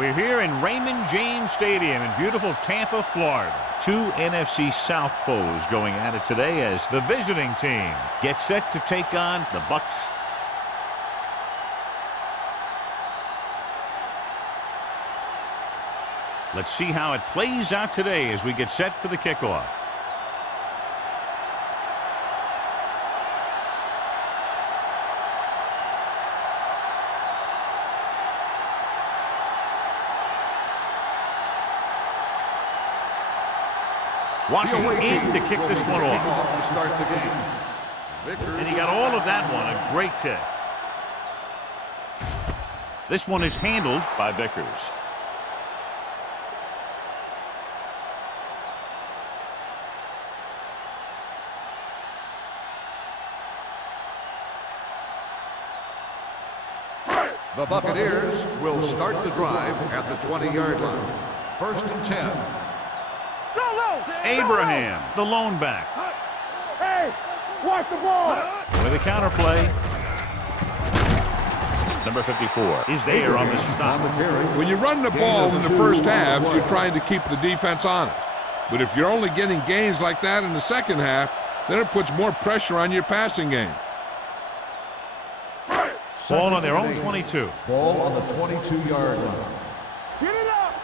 We're here in Raymond James Stadium in beautiful Tampa, Florida. Two NFC South foes going at it today as the visiting team gets set to take on the Bucs. Let's see how it plays out today as we get set for the kickoff. Washington in to kick this one off. To start the game. And he got all of that one. A great kick. This one is handled by Vickers. The Buccaneers will start the drive at the 20-yard line. 1st and 10. Abraham, the lone back. Hey, watch the ball. With a counter play. Number 54 is there on the stop. When you run the ball in the first half, you're trying to keep the defense honest. But if you're only getting gains like that in the second half, then it puts more pressure on your passing game. Ball on their own 22. Ball on the 22-yard line. Get it up.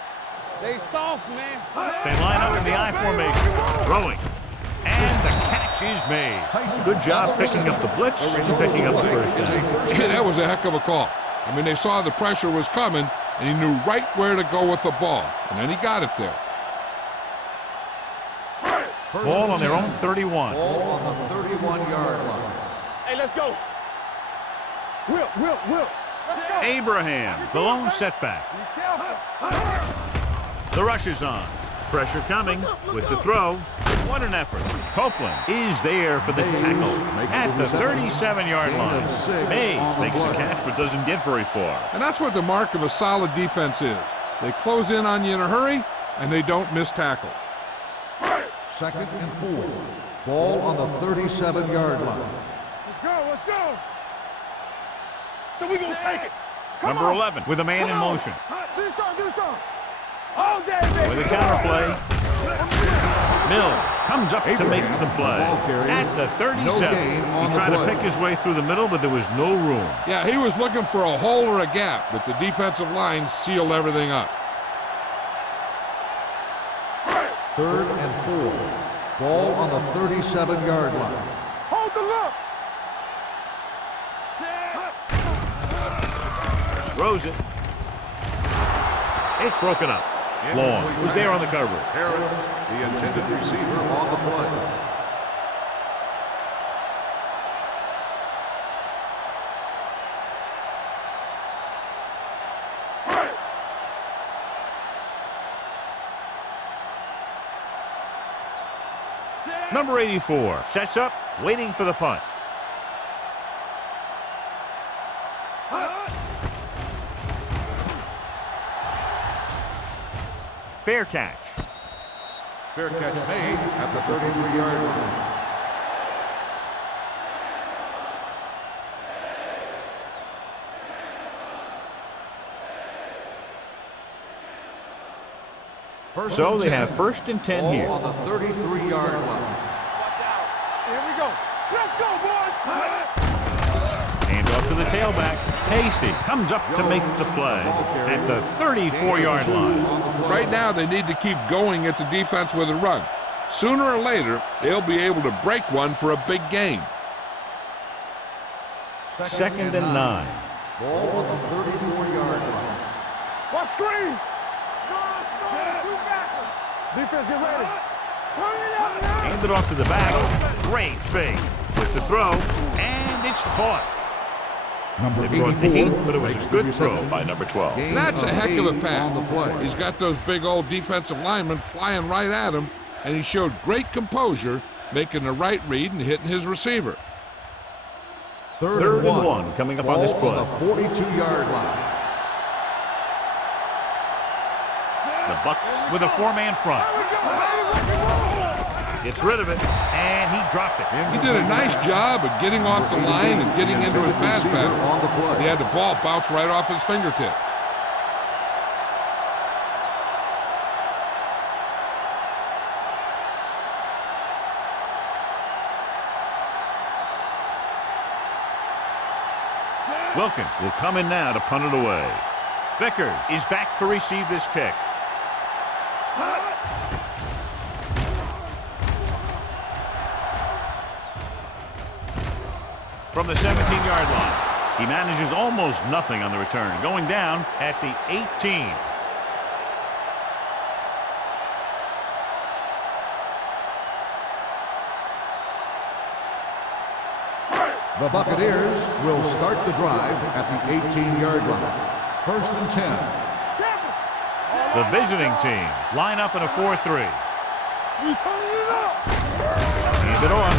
They soft, man. They line up in the I formation. Throwing. And the catch is made. Good job picking up the blitz and picking up the first down. Yeah, that was a heck of a call. I mean, they saw the pressure was coming, and he knew right where to go with the ball. And then he got it there. Ball on their own 31. Ball on the 31-yard line. Hey, let's go. Will. Let's go. Abraham, the lone setback. Be careful. The rush is on. Pressure coming with the throw. What an effort. Copeland is there for the tackle at the 37-yard line. Mays makes the catch but doesn't get very far. And that's what the mark of a solid defense is. They close in on you in a hurry, and they don't miss tackle. 2nd and 4. Ball on the 37-yard line. Let's go. So we gonna take it. Come Number on. 11 with a man in motion. Do this on. All day, baby. With a counter play. Mills comes up to make the play at the 37. He tried to pick his way through the middle, but there was no room. Yeah, he was looking for a hole or a gap, but the defensive line sealed everything up. 3rd and 4. Ball on the 37-yard line. Hold the look. Throws it. It's broken up. Long was there on the coverage. Harris, the intended receiver on the play. Number 84 sets up, waiting for the punt. Fair catch. Fair catch made at the 33-yard line. So they have 1st and 10 here. On the 33-yard line. Here we go. Let's go, boys. Hand off to the tailback. Hasty comes up to make the play at the 34-yard line. Right now, they need to keep going at the defense with a run. Sooner or later, they'll be able to break one for a big gain. 2nd and 9. Ball on the 34-yard line. Watch screen. Defense, get ready. Turn it up now. Hand it off to the back. Great fake with the throw, and it's caught. They brought the heat, but it was a good throw by number 12. That's a heck of a pass. He's got those big old defensive linemen flying right at him, and he showed great composure, making the right read and hitting his receiver. 3rd and 1 coming up on this play. On the 42-yard line. The Bucs with a 4-man front. Gets rid of it, and he dropped it. He did a nice job of getting off the line and getting into his pass pattern. He had the ball bounce right off his fingertips. Wilkins will come in now to punt it away. Vickers is back to receive this kick. From the 17-yard line. He manages almost nothing on the return, going down at the 18. The Buccaneers will start the drive at the 18-yard line. 1st and 10. The visiting team line up in a 4-3. Hand it off.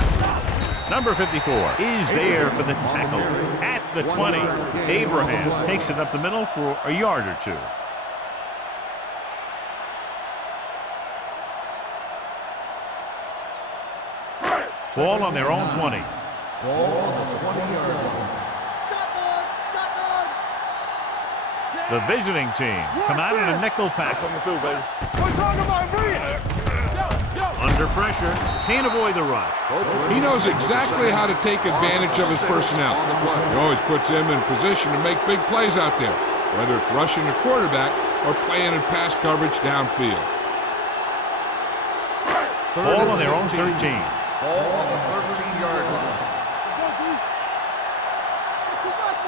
Number 54 is there for the tackle at the 20. Abraham takes it up the middle for a yard or two. Ball on their own 20. Ball on the 20-yard line. The visiting team come out in a nickel package. Under pressure, can't avoid the rush. He knows exactly how to take advantage of his personnel. He always puts them in position to make big plays out there, whether it's rushing the quarterback or playing in pass coverage downfield. Ball on their own 13. Ball on the 13-yard line.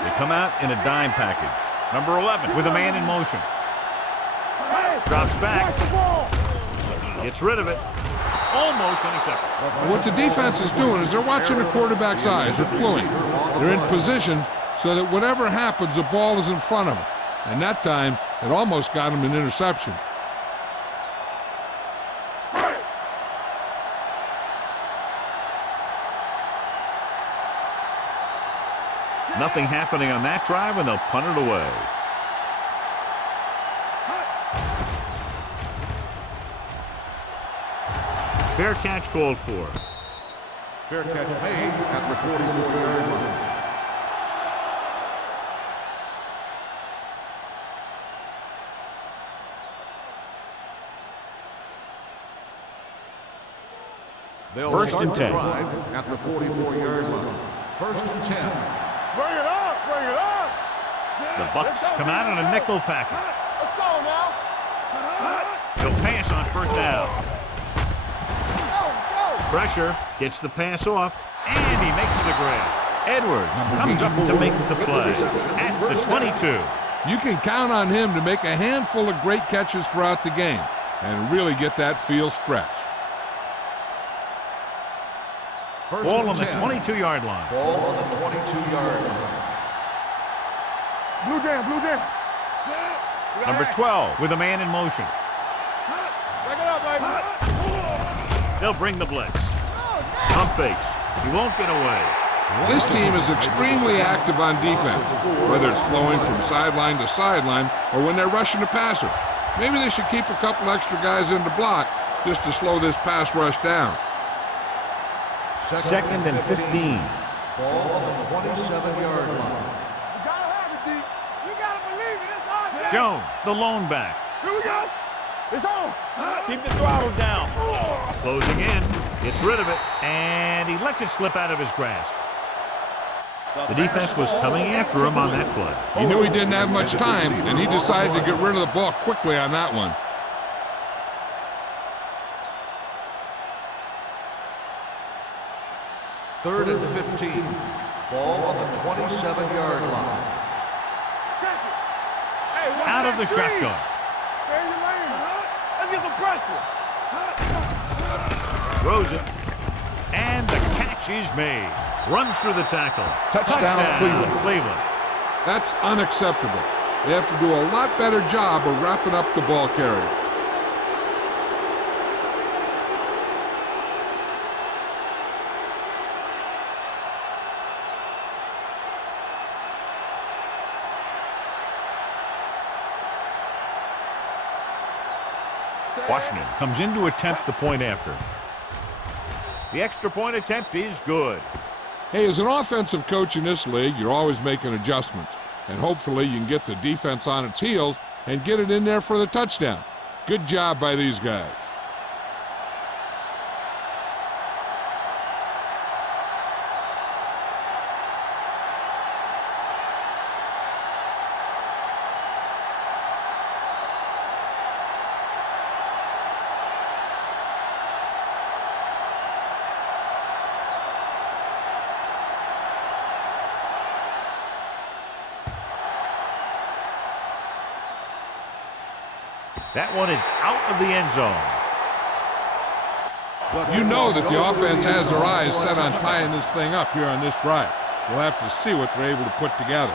They come out in a dime package. Number 11 with a man in motion. Drops back. Gets rid of it. Almost intercepted. What the defense is doing is they're watching the quarterback's eyes. They're cluing. They're in position so that whatever happens, the ball is in front of them. And that time, it almost got him an interception. Nothing happening on that drive, and they'll punt it away. Fair catch called for. Fair catch made at the 44-yard line. They'll 1st and 10. Drive at the 44-yard line. 1st and 10. Bring it up, bring it up. The Bucs come out in a nickel package. Let's go now. He'll pass on 1st down. Go. Pressure, gets the pass off, and he makes the grab. Edwards comes up to make the play at the 22. You can count on him to make a handful of great catches throughout the game and really get that field stretch. Ball on the 22-yard line. Ball on the 22-yard line. Blue jam. Number 12 with a man in motion. Break it up, baby. They'll bring the blitz. Pump fakes. He won't get away. This team is extremely active on defense, whether it's flowing from sideline to sideline or when they're rushing the passer. Maybe they should keep a couple extra guys in the block just to slow this pass rush down. 2nd and 15. Ball on the 27-yard line. You gotta have it, D. You gotta believe it. It's our job. Jones, the lone back. Here we go. It's on. Keep the throttles down. Closing in, gets rid of it, and he lets it slip out of his grasp. The defense was coming after him on that play. He knew he didn't have much time, and he decided to get rid of the ball quickly on that one. 3rd and 15. Ball on the 27-yard line. Check it. Hey, watch Out that of the screen. shotgun. Stay in your lane. Let's get some pressure. Throws it. And the catch is made. Runs through the tackle. Touchdown, Cleveland. That's unacceptable. They have to do a lot better job of wrapping up the ball carrier. Washington comes in to attempt the point after. The extra point attempt is good. Hey, as an offensive coach in this league, you're always making adjustments. And hopefully you can get the defense on its heels and get it in there for the touchdown. Good job by these guys. That one is out of the end zone. You know that the offense has their eyes set on tying this thing up here on this drive. We'll have to see what they're able to put together.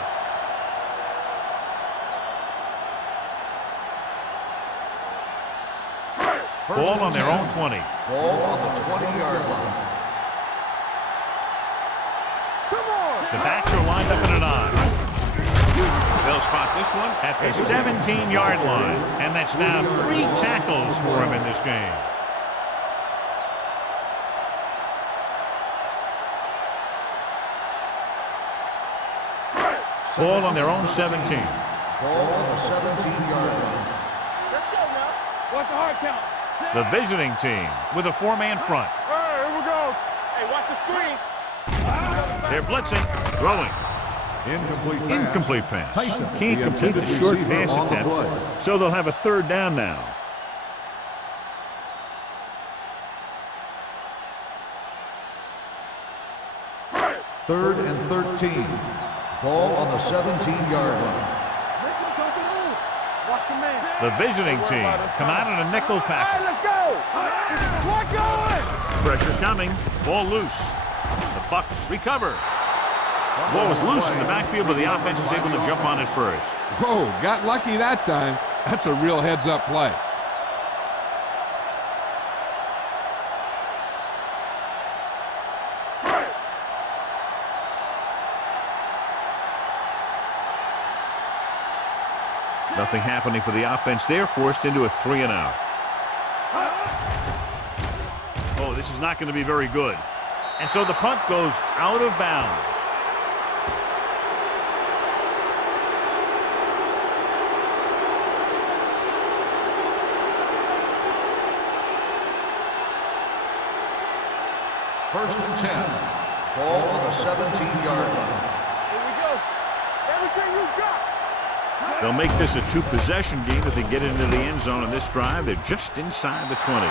Ball on their own 20. Ball on the 20-yard line. Come on. The backs are lined up in an I. They'll spot this one at the 17-yard line. And that's now 3 tackles for him in this game. Ball on their own 17. Ball on the 17-yard line. Let's go now. Watch the hard count. The visiting team with a 4-man front. All right, here we go. Hey, watch the screen. They're blitzing, throwing. Incomplete pass. Tyson, Can't the complete the intended short receiver pass on the attempt, play. so they'll have a 3rd down now. Third and 13. Ball on the 17-yard line. Watch your man. The visiting team come out in a nickel All right, package. let's go. What going? Pressure coming. Ball loose. The Bucs recover. Ball was loose in the backfield, but the offense is able to jump on it first. Whoa, got lucky that time. That's a real heads-up play. Nothing happening for the offense there, forced into a 3-and-out. Oh, this is not going to be very good. And so the punt goes out of bounds. First and 10. Ball on the 17-yard line. Here we go. Everything you got. They'll make this a 2-possession game if they get into the end zone on this drive. They're just inside the 20.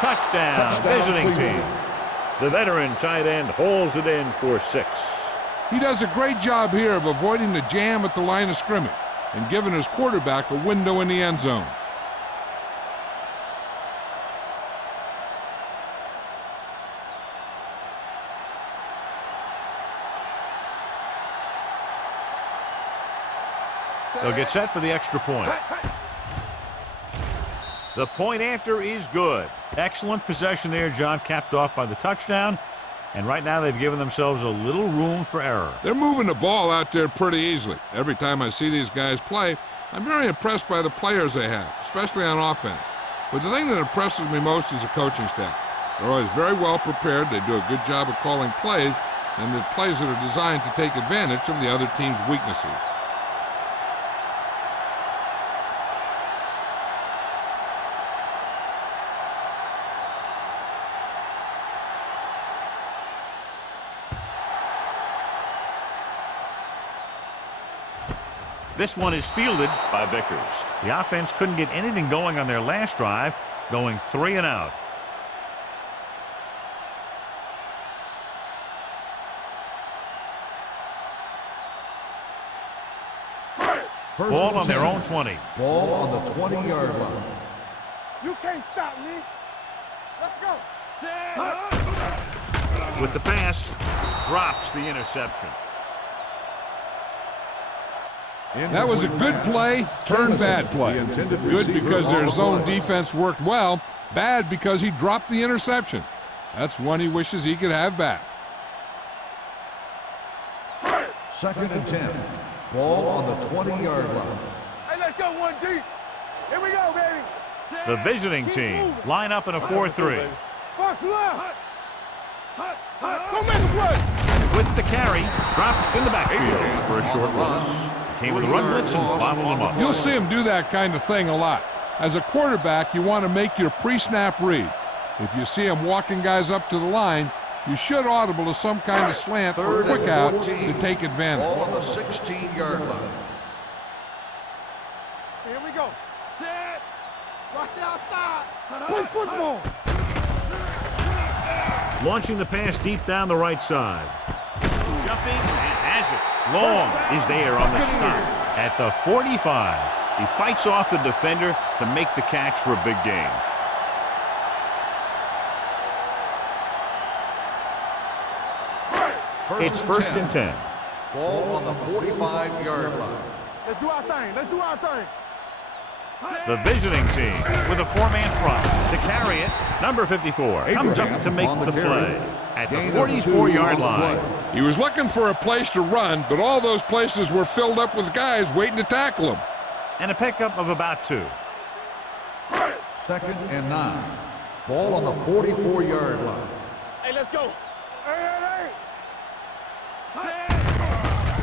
Touchdown, visiting team. The veteran tight end hauls it in for 6. He does a great job here of avoiding the jam at the line of scrimmage and giving his quarterback a window in the end zone. They'll get set for the extra point. The point after is good. Excellent possession there, John, capped off by the touchdown. And right now they've given themselves a little room for error. They're moving the ball out there pretty easily. Every time I see these guys play, I'm very impressed by the players they have, especially on offense. But the thing that impresses me most is the coaching staff. They're always very well prepared. They do a good job of calling plays, and the plays that are designed to take advantage of the other team's weaknesses. This one is fielded by Vickers. The offense couldn't get anything going on their last drive, going 3-and-out. Ball on their own 20. Ball on the 20-yard line. You can't stop me. Let's go. With the pass, drops the interception. That was a good play, turned bad play. Good because their zone defense worked well, bad because he dropped the interception. That's one he wishes he could have back. Second and 10. Ball on the 20-yard line. Hey, let's go one deep. Here we go, baby. The visiting team line up in a 4-3. Box left. Go make a play. With the carry, dropped in the backfield for a short loss. Came with a run blitz and bottled him up. You'll see him do that kind of thing a lot. As a quarterback, you want to make your pre-snap read. If you see him walking guys up to the line, you should audible to some kind of slant or quick out to take advantage. Ball on the 16-yard line. Here we go. Set. Watch the outside. Play football. Launching the pass deep down the right side. Jumping and has it. Long is there on the stop at the 45. He fights off the defender to make the catch for a big gain. It's first and 10. Ball on the 45-yard line. Let's do our thing. Let's do our thing. The visiting team with a four-man front to carry it. Number 54 comes up to make the play at the 44-yard line. He was looking for a place to run, but all those places were filled up with guys waiting to tackle him. And a pickup of about 2. Second and 9. Ball on the 44-yard line. Hey, let's go. Hey.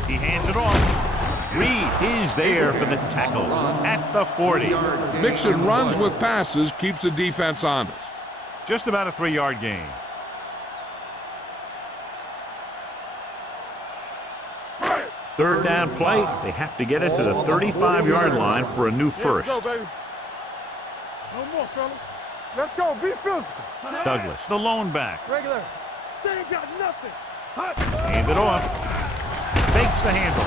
He hands it off. Reed is there for the tackle at the 40. Mixing runs with passes keeps the defense honest. Just about a 3-yard gain. Third down play. They have to get it to the 35-yard line for a new first. Let's go, baby. No more, fellas. Let's go. Be physical. Douglas, the lone back. Regular. They ain't got nothing. Hand it off. Fakes the handle.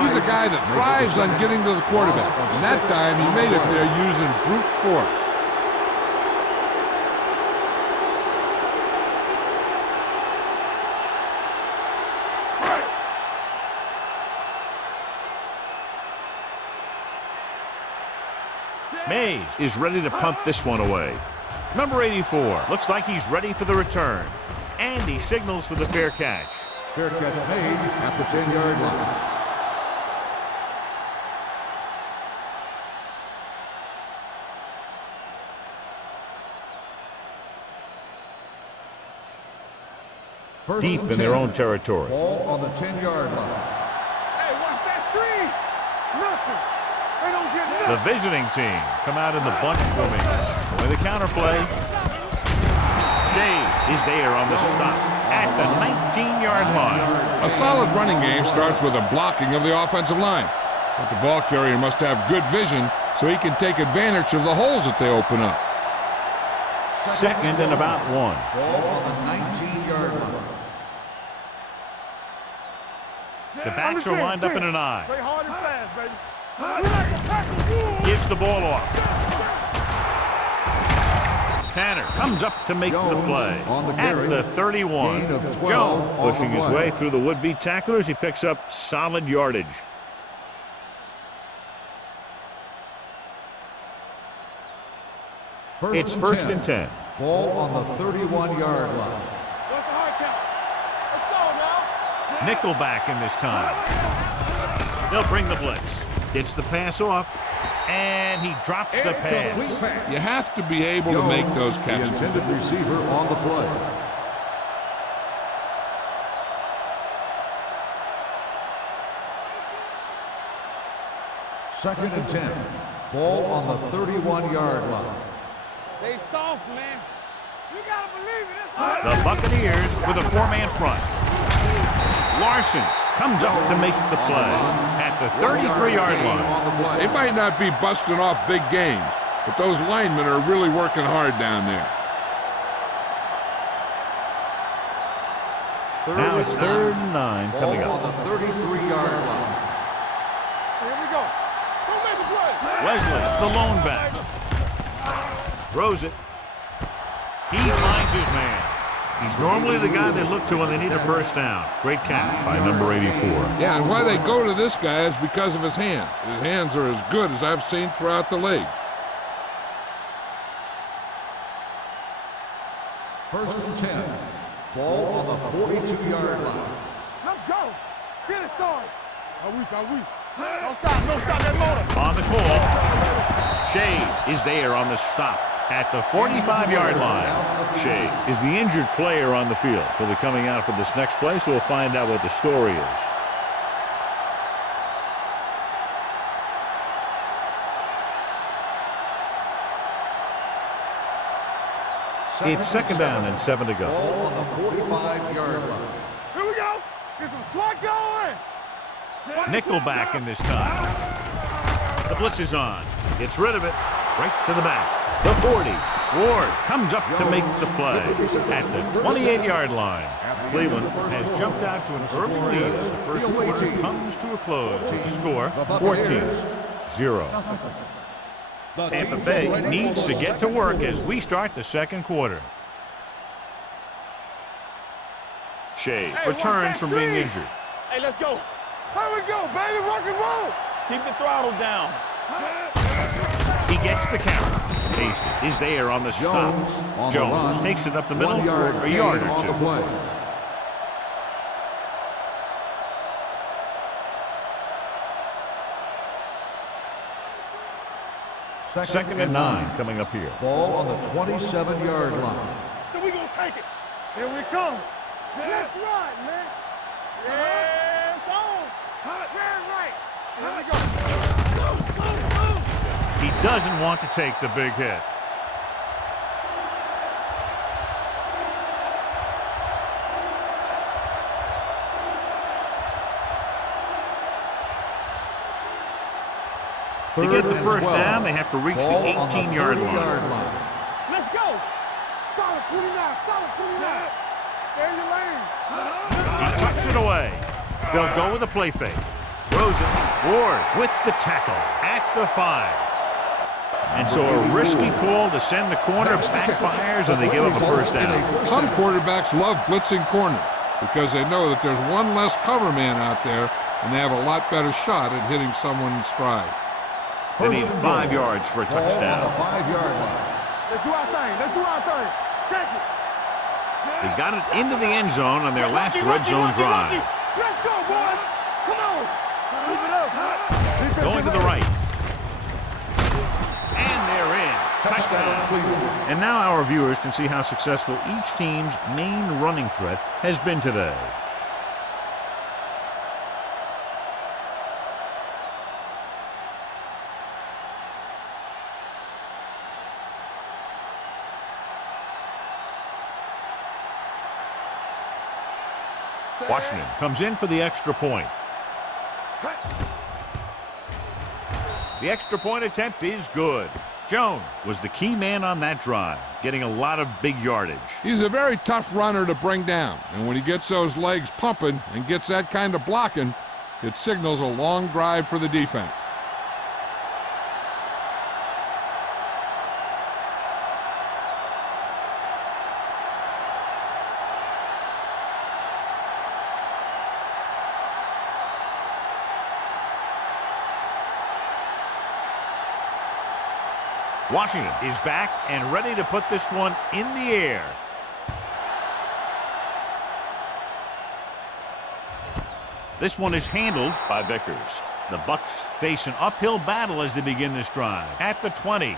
He's a guy that thrives on getting to the quarterback, and that time he made it there using brute force. Mays is ready to punt this one away. Number 84 looks like he's ready for the return, and he signals for the fair catch. Fair catch made at the 10-yard line. Deep in their own territory. Ball on the 10-yard line. Hey, watch that screen. Nothing. They don't get nothing. The visiting team come out in the bunch formation. With the counter play. Shea is there on the stop at the 19-yard line. A solid running game starts with a blocking of the offensive line. But the ball carrier must have good vision so he can take advantage of the holes that they open up. Second and about 1. Ball on the 19-yard line. The backs are lined up in an I. Play hard and fast, baby. We like to tackle. Gives the ball off. Tanner comes up to make the play at the 31. Jones pushing his way through the would-be tacklers. He picks up solid yardage. It's first and 10. Ball on the 31-yard line. What's the hard count? Let's go now. Nickelback in this time. They'll bring the blitz. Gets the pass off, and he drops the pass. You have to be able to make those catches. The intended receiver on the play. Second and 10. Ball on the 31-yard line. They soft, man. You gotta believe it. The Buccaneers with a four-man front. Larson comes up to make the play at the 33-yard line. They might not be busting off big games, but those linemen are really working hard down there. Now it's 3rd and 9 coming Ball on up. the 33-yard line. Here we go. Don't make a play. Wesley, the lone back. Throws it. He finds his man. He's normally the guy they look to when they need a first down. Great catch by number 84. Yeah, and why they go to this guy is because of his hands. His hands are as good as I've seen throughout the league. First and 10. Ball on the 42-yard line. Let's go. Get it started. Are we? Don't stop. Don't stop that motor. On the call. Shea is there on the stop at the 45-yard line. Shea is the injured player on the field. He'll be coming out for this next play, so we'll find out what the story is. It's second down and 7 to go. Ball on the 45-yard line. Here we go. Get some slot going. Nickelback in this time. The blitz is on. Gets rid of it. Right to the back. The 40. Ward comes up to make the play at the 28-yard line. Cleveland has jumped out to an early lead as the first quarter comes to a close. The score, 14-7. 0. Tampa Bay needs to get to work as we start the second quarter. Shea returns from being injured. Hey, let's go. Here we go, baby. Rock and roll. Keep the throttle down. He gets the count. Hasty is there on the stop. Jones takes it up the middle for a yard or 2. Second and 9 coming up here. Ball on the 27-yard line. So we gonna take it. Here we come. That's right, man. Yeah, it's on. Very right. Here we go. He doesn't want to take the big hit. To get the first down, they have to reach the 18-yard line. Let's go. Solid 29, solid 29. There you lane. He tucks it away. They'll go with a play fake. Rosen, Ward with the tackle at the 5. And so a risky call to send the corner backfires and they give up a first down. Some quarterbacks love blitzing corner because they know that there's one less cover man out there and they have a lot better shot at hitting someone in stride. They need 5 yards for a touchdown. 5-yard line. Let's do our thing. Let's do our thing. Check it. They got it into the end zone on their last red zone drive. Let's go, boys. Come on. Keep it up. Going to the right. And they're in. Touchdown. And now our viewers can see how successful each team's main running threat has been today. Washington comes in for the extra point. The extra point attempt is good. Jones was the key man on that drive, getting a lot of big yardage. He's a very tough runner to bring down, and when he gets those legs pumping and gets that kind of blocking, it signals a long drive for the defense. Washington is back and ready to put this one in the air. This one is handled by Vickers. The Bucs face an uphill battle as they begin this drive at the 20.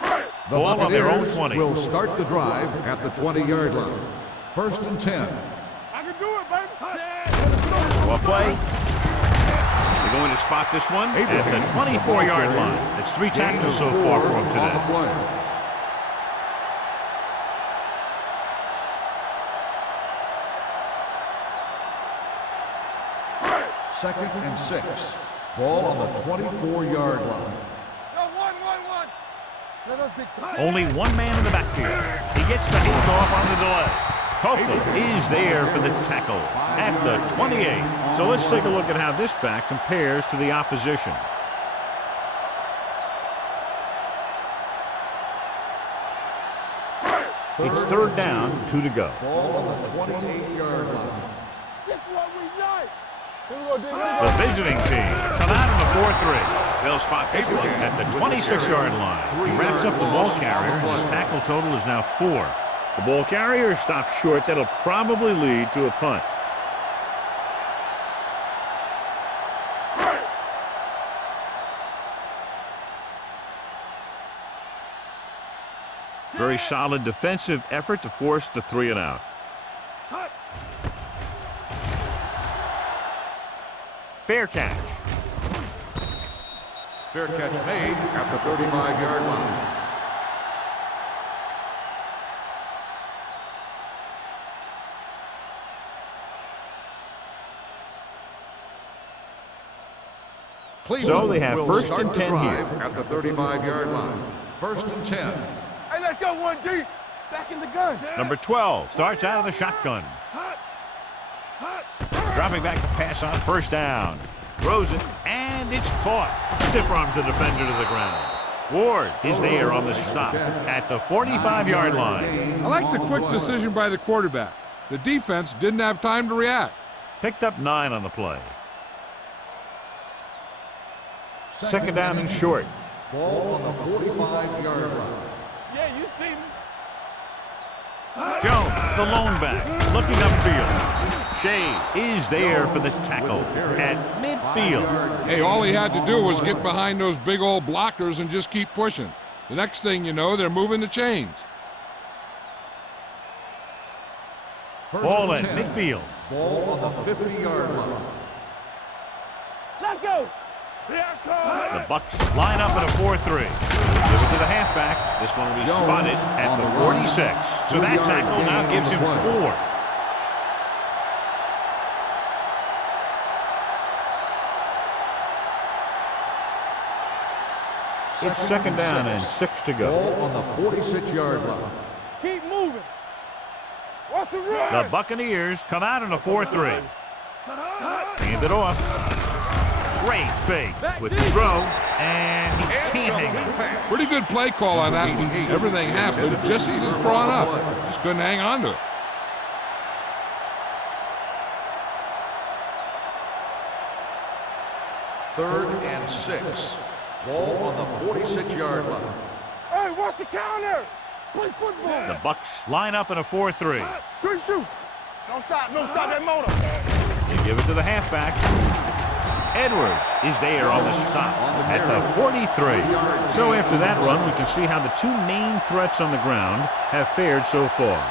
The ball on their own 20 20. Will start the drive at the 20-yard line. First and 10. I can do it, baby. Well play. They're going to spot this one at the 24-yard line. It's 3 tackles so far for him today. Second and 6. Ball on the 24-yard line. One. Let us be tough. Only one man in the backfield. He gets the handoff on the delay. Copeland is there for the tackle at the 28. So let's take a look at how this back compares to the opposition. It's third down, 2 to go. Ball on the 28-yard line. This is what we like. The visiting team come out in the 4-3. They'll spot this one at the 26-yard line. He wraps up the ball carrier. His tackle total is now 4. The ball carrier stops short. That'll probably lead to a punt. Very solid defensive effort to force the 3 and out. Fair catch. Fair catch made at the 35-yard line. So they have first and 10 here. At the 35-yard line. First and 10. Hey, let's go 1D. Back in the gun. Number 12 starts out of the shotgun. Dropping back to pass on first down. Throws it, and it's caught. Stiff arms the defender to the ground. Ward is there on the stop at the 45-yard line. I like the quick decision by the quarterback. The defense didn't have time to react. Picked up 9 on the play. Second down and short. Ball on the 45-yard line. Yeah, you see me. Jones, the lone back, looking upfield. Shea is there for the tackle at midfield. Hey, all he had to do was get behind those big old blockers and just keep pushing. The next thing you know, they're moving the chains. Ball at midfield. Ball on the 50-yard line. Let's go. The Bucks line up in a 4-3. Give it to the halfback. This one will be spotted at the 46. So that tackle now gives him 4. It's second down and 6 to go. Ball on the 46-yard line. Keep moving. What's the run? The Buccaneers come out in a 4-3. Hand it off. Great fake with the throw, and he can't hang on. Pretty good play call on that one. Everything happened just as it's drawn up. Just couldn't hang on to it. Third and 6. Ball on the 46-yard line. Hey, what's the counter? Play football. The Bucks line up in a 4-3. Good shoot. Don't stop that motor. They give it to the halfback. Edwards is there on the stop at the 43. So after that run, we can see how the 2 main threats on the ground have fared so far.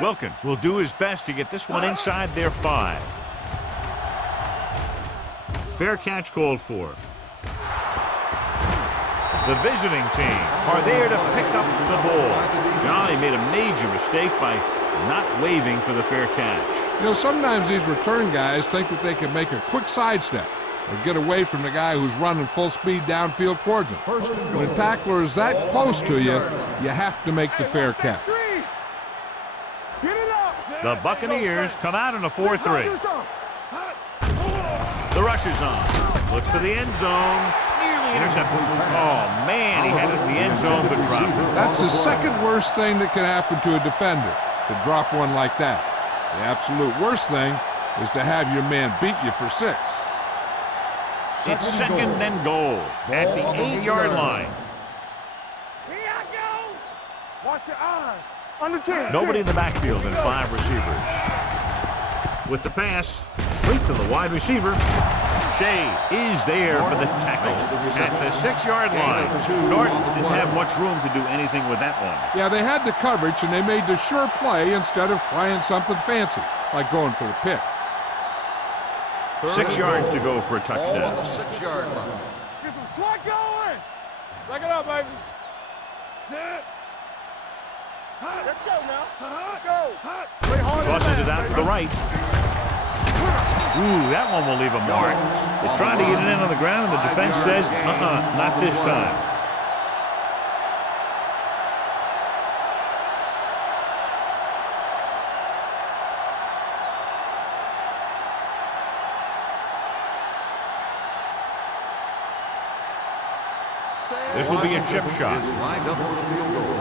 Wilkins will do his best to get this one inside their 5. Fair catch called for. The visiting team are there to pick up the ball. Johnny made a major mistake by not waving for the fair catch. You know, sometimes these return guys think that they can make a quick sidestep or get away from the guy who's running full speed downfield towards them. When a tackler is that close to you, you have to make the fair catch. Get it up. The Buccaneers come out in a 4-3. The rush is on. Looks to the end zone. Nearly intercepted. Oh, man, he had it in the end zone but dropped it. That's the second worst thing that can happen to a defender, to drop one like that. The absolute worst thing is to have your man beat you for 6. It's second and goal at the 8-yard line. Here I go. Watch your eyes. Under 10. Nobody in the backfield and 5 receivers. With the pass, complete to the wide receiver. Shea is there for the tackle at the 6-yard line. Norton didn't have much room to do anything with that one. Yeah, they had the coverage, and they made the sure play instead of trying something fancy, like going for the pick. 6 yards to go for a Ball on touchdown. the 6-yard line. Get some slack going. Back it up, baby. Set. Let's go now. Let's go. Play hard. Tosses it out to the right. Ooh, that one will leave a mark. They're trying to get it in on the ground, and the defense says, not this time. This will be a chip shot. Is lined up for the field goal.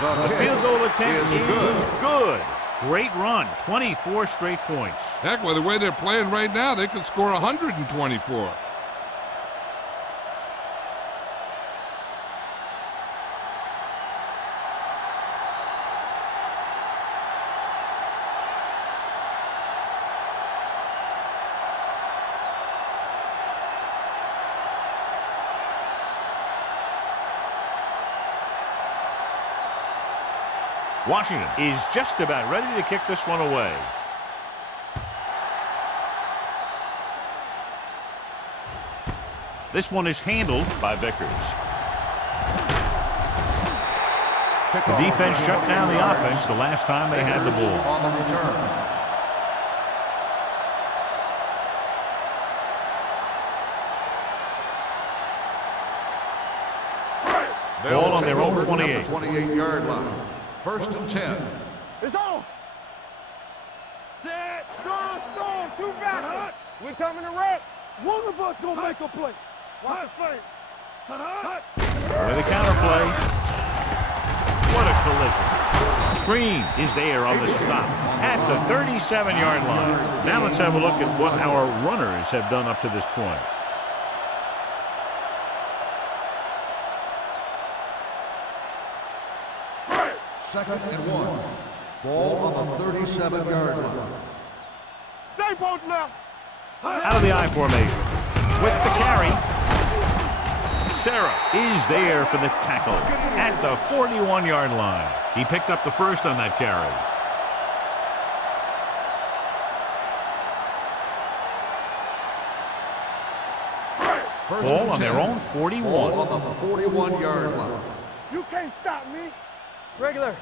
The field goal attempt is good. Great run, 24 straight points. Heck, with the way they're playing right now, they could score 124. Washington is just about ready to kick this one away. This one is handled by Vickers. The defense shut down the offense the last time they had the ball. On the return. Ball on their own 28. 28-yard line. First and 10. It's on. Set. Strong, strong. Two back. We coming to wreck. One of us gonna make a play. Watch the play. With a counterplay. What a collision. Green is there on the stop at the 37-yard line. Now let's have a look at what our runners have done up to this point. Second and 1. Ball on the 37-yard line. Stay both now. Out of the I formation. With the carry. Sarah is there for the tackle at the 41-yard line. He picked up the first on that carry. Ball on their own 41. Ball on the 41-yard line. You can't stop me. Regular.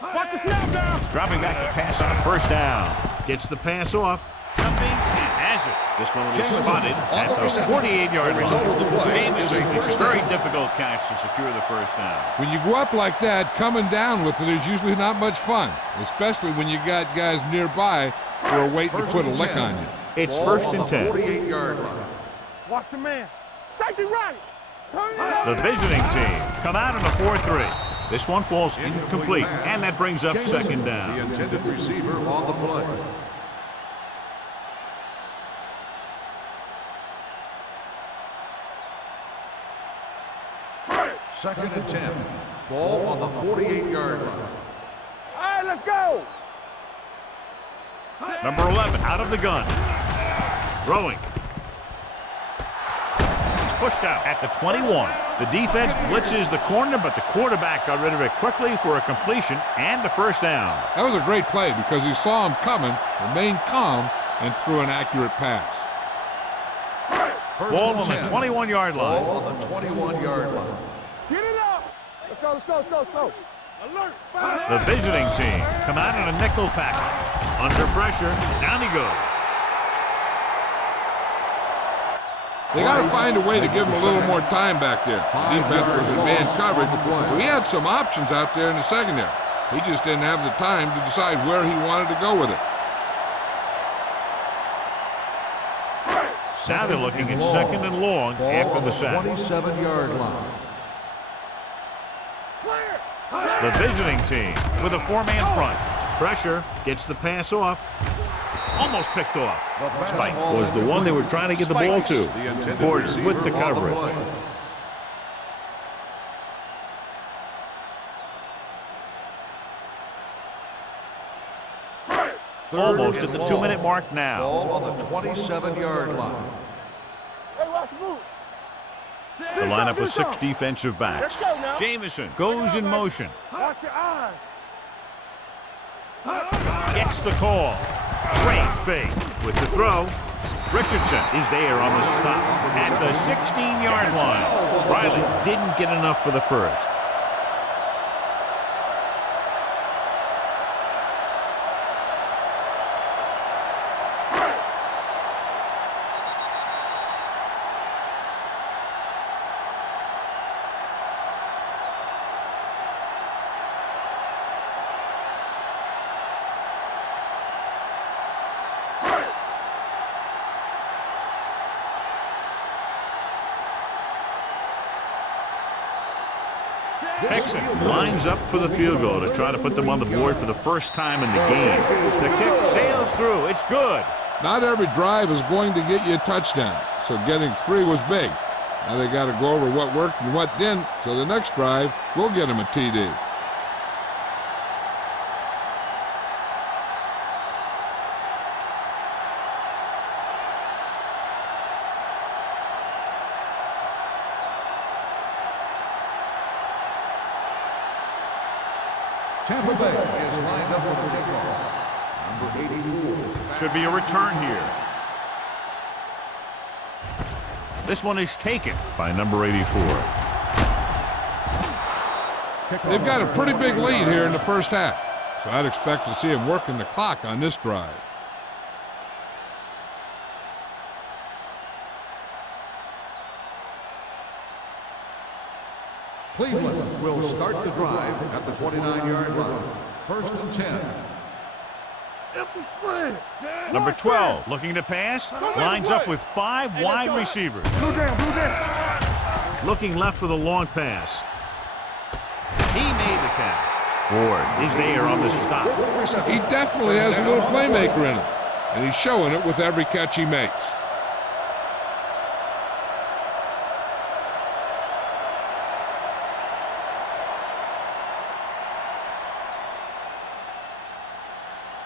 Fuck the snap down. Dropping back to pass on first down. Gets the pass off. Jumping and has it. This one was spotted at the 48-yard line. Jameson makes a very difficult catch to secure the first down. When you go up like that, coming down with it is usually not much fun, especially when you got guys nearby who are waiting to put a lick on you. It's first and 10. 48-yard line. Watch a man. Safety right. Turn it The up. visiting team come out on a 4-3. This one falls incomplete, and that brings up second The down. intended receiver on the play. Second and 10. Ball on the 48-yard line. All right, let's go. Number 11 out of the gun. Throwing. He's pushed out at the 21. The defense blitzes the corner, but the quarterback got rid of it quickly for a completion and a first down. That was a great play because he saw him coming, remained calm, and threw an accurate pass. First Ball and on the 10. 21-yard line. Ball on the 21-yard line. Get it up. Let's go, let's go, let's go, let's go. Alert. The visiting team come out in a nickel package. Under pressure, down he goes. They got to find a way to give him a little more time back there. The defense was in man coverage, so he had some options out there in the secondary. He just didn't have the time to decide where he wanted to go with it. Now they're looking at second and long after the sack. 27-yard line. The visiting team with a four-man front. Pressure, gets the pass off. Almost picked off. Spike was the one they were trying to get the ball to. Porter with the coverage. Almost at the 2-minute mark now. Ball on the 27-yard line. Hey, watch the move. The lineup with 6 defensive backs. Let's go now. Jameson goes in motion. Watch your eyes. Gets the call. Great fake with the throw. Richardson is there on the stop at the 16-yard line. Riley didn't get enough for the first. Hickson lines up for the field goal to try to put them on the board for the first time in the game. The kick sails through. It's good. Not every drive is going to get you a touchdown, so getting 3 was big. Now they got to go over what worked and what didn't, so the next drive will get them a TD. Tampa Bay is lined up for the kickoff. Number 84. Should be a return here. This one is taken by number 84. They've got a pretty big lead here in the first half, so I'd expect to see him working the clock on this drive. Cleveland will start the drive at the 29-yard line. First and 10. Empty spread. Number 12 looking to pass. Lines up with 5 wide receivers. Blue down. Looking left for the long pass. He made the catch. Ward is there on the stop. He definitely has a little playmaker in him, and he's showing it with every catch he makes.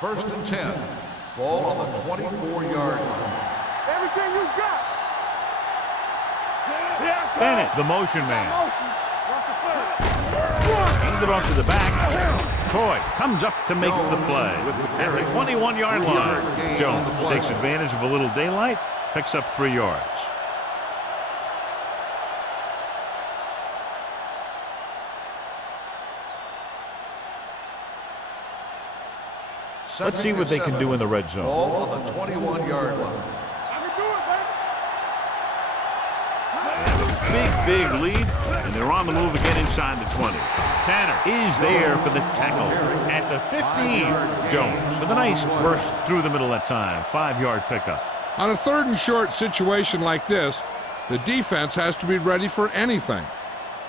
First and 10. Ball on the 24-yard line. Everything you got. Bennett, the motion man. Motion. Watch the play. Handed off to the back. Coy comes up to make the play. At the 21-yard line, Jones takes advantage of a little daylight, picks up 3 yards. Let's see what they can do in the red zone. Ball on the 21-yard line. I can do it, baby. Big lead, and they're on the move again inside the 20. Tanner is there for the tackle at the 15. Jones with a nice burst through the middle that time. 5-yard pickup. On a 3rd and short situation like this, the defense has to be ready for anything.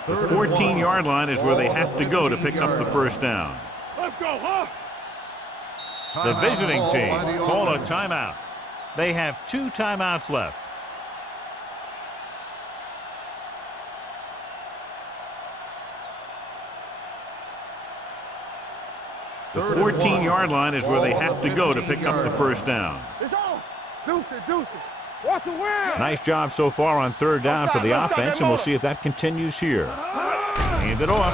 The 14-yard line is where they have to go to pick up the first down. Let's go, huh? The visiting team called a timeout. They have 2 timeouts left. The 14-yard line is where they have to go to pick up the first down. It's on. Deuce it. Watch the win. Nice job so far on 3rd down for the offense, and we'll see if that continues here. Hand it off.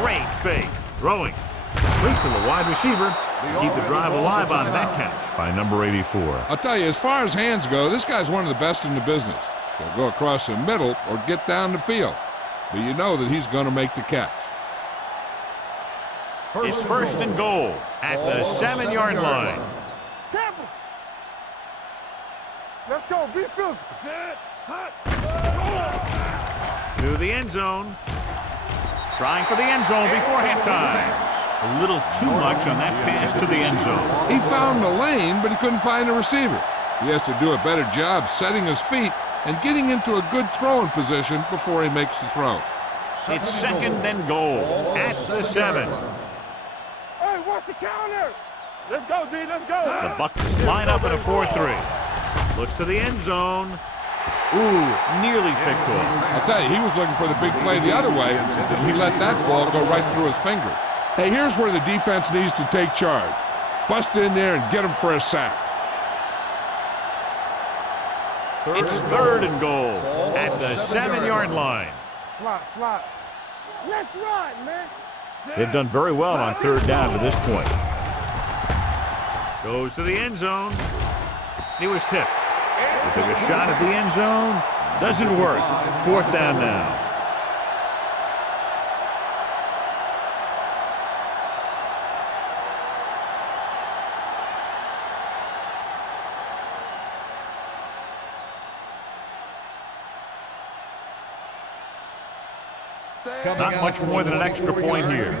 Great fake. Throwing. Complete to the wide receiver. Keep the drive alive on that catch by number 84. I'll tell you, as far as hands go, this guy's one of the best in the business. He'll go across the middle or get down the field, but you know that he's going to make the catch. It's first and goal at the 7-yard line. Campbell. Let's go. Be physical. Set. Hot. To the end zone. Trying for the end zone before halftime. A little too much on that pass to the end zone. He found the lane, but he couldn't find the receiver. He has to do a better job setting his feet and getting into a good throwing position before he makes the throw. It's second and goal at the 7. Hey, watch the counter. Let's go, D. Let's go. The Bucks line up in a 4-3. Looks to the end zone. Ooh, nearly picked off. I'll tell you, he was looking for the big play the other way, and he let that ball go right through his finger. Hey, here's where the defense needs to take charge. Bust in there and get him for a sack. It's 3rd and goal at the 7-yard line. Slot. Let's run, man. They've done very well on 3rd down to this point. Goes to the end zone. He was tipped. He took a shot at the end zone. Doesn't work. 4th down now. Not much more than an extra point here.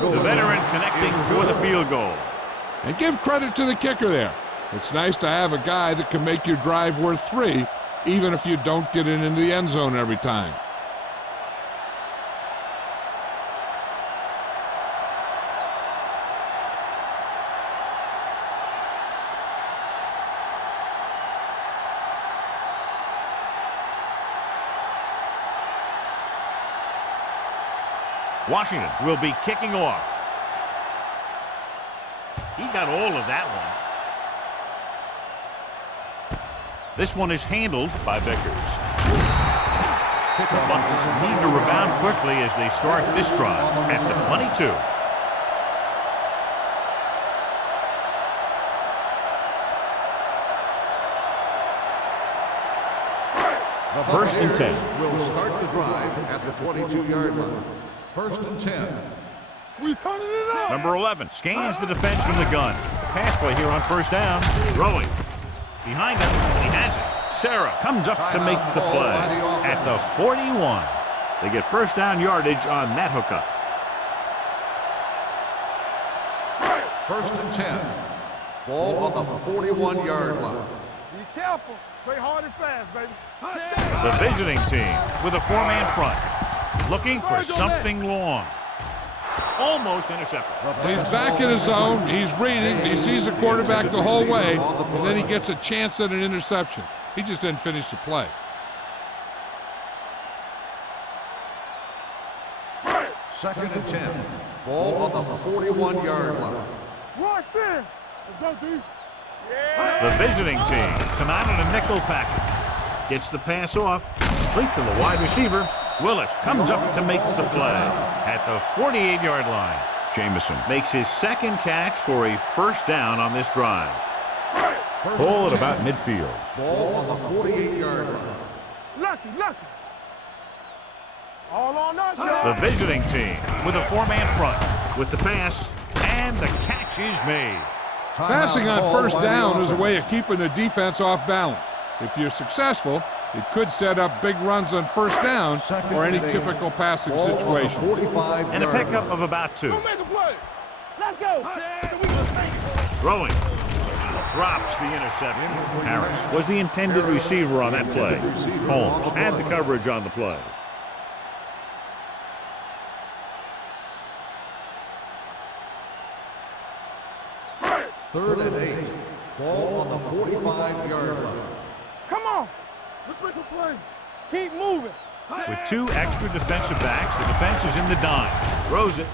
The veteran connecting for the field goal. And give credit to the kicker there. It's nice to have a guy that can make your drive worth 3, even if you don't get it into the end zone every time. Washington will be kicking off. He got all of that one. This one is handled by Vickers. The Bucks need to rebound quickly as they start this drive at the 22. The First and 10. Will start the drive at the 22-yard line. First and 10. We turning it up. Number 11 scans the defense from the gun. Pass play here on first down. Throwing. Behind him, and he has it. Sarah comes up to make the play at the 41. They get first down yardage on that hookup. First and 10. Ball on the 41-yard line. Be careful. Play hard and fast, baby. The visiting team with a four-man front. Looking for something long. Almost intercepted. He's back in his zone. He's reading. He sees the quarterback the whole way, and then he gets a chance at an interception. He just didn't finish the play. Second and 10. Ball on the 41-yard line. Rush in. Let's go, D. The visiting team come out in a nickel package. Gets the pass off. Complete to the wide receiver. Willis comes up to make the play at the 48-yard line. Jamison makes his second catch for a first down on this drive. Ball at about midfield. Ball on the 48-yard line. Lucky. All on us. The visiting team with a four-man front with the pass, and the catch is made. Passing on first down is a way of keeping the defense off balance. If you're successful, it could set up big runs on first down or any typical passing situation. And a pickup of about 2. Go make a play. Let's go. Throwing. Drops the interception. Harris was the intended receiver on that play. Holmes had the coverage on the play. Third and 8. Ball on the 45-yard line. Come on. Let's make a play. Keep moving. With 2 extra defensive backs, the defense is in the dime. Throws it.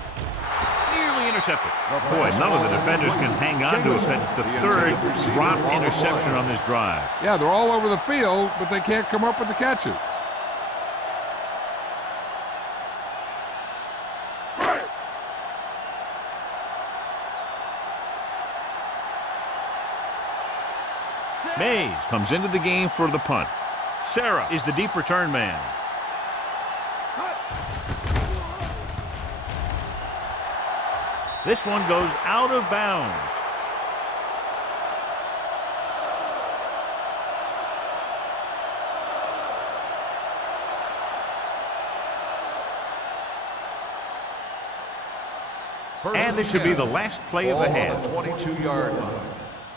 Nearly intercepted. Boy, none of the defenders can hang on to it. That's the third dropped interception on this drive. Yeah, they're all over the field, but they can't come up with the catches. Mays comes into the game for the punt. Sarah is the deep return man. This one goes out of bounds. And this should be the last play of the half. 22-yard line.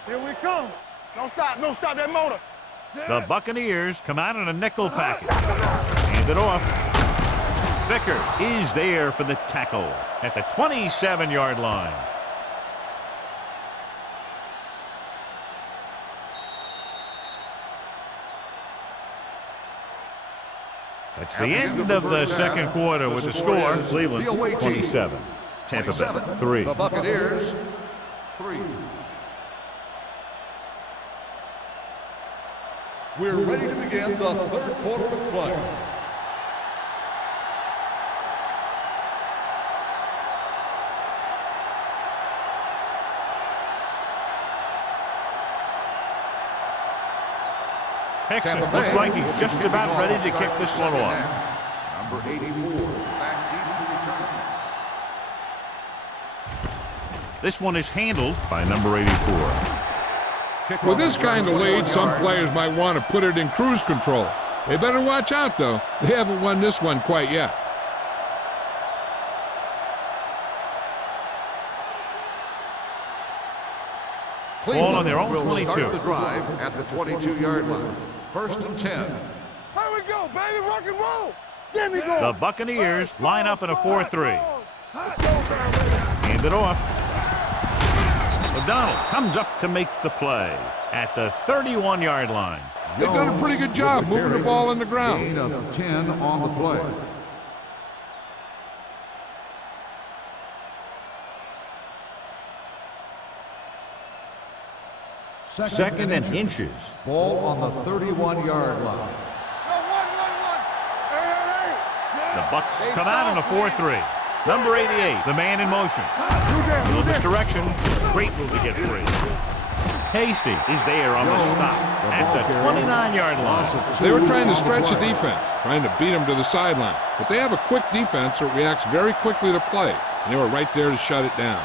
Here we come. Don't stop that motor. The Buccaneers come out in a nickel package. Hand it off. Vickers is there for the tackle at the 27-yard line. That's the end of the second quarter with the score. Cleveland 27. Tampa Bay 3. The Buccaneers 3. We're ready to begin the third quarter of play. Hickson looks like he's just about ready to kick this one off. Number 84, back deep to return. This one is handled by number 84. With this kind of lead, some players might want to put it in cruise control. They better watch out, though. They haven't won this one quite yet. Ball on their own will 22. Start the drive at the 22-yard line. First and 10. Here we go, baby. Rock and roll. There we go. The Buccaneers line up in a 4-3. Hand it off. O'Donnell comes up to make the play at the 31-yard line. They've done a pretty good job moving the ball in the ground. Gain of 10 on the play. Second and inches. Ball on the 31-yard line. The Bucs come out in a 4-3. Number 88, the man in motion. Little misdirection. Great move to get free. Hasty is there on the stop at the 29-yard line. They were trying to stretch the defense, trying to beat them to the sideline. But they have a quick defense that reacts very quickly to plays, and they were right there to shut it down.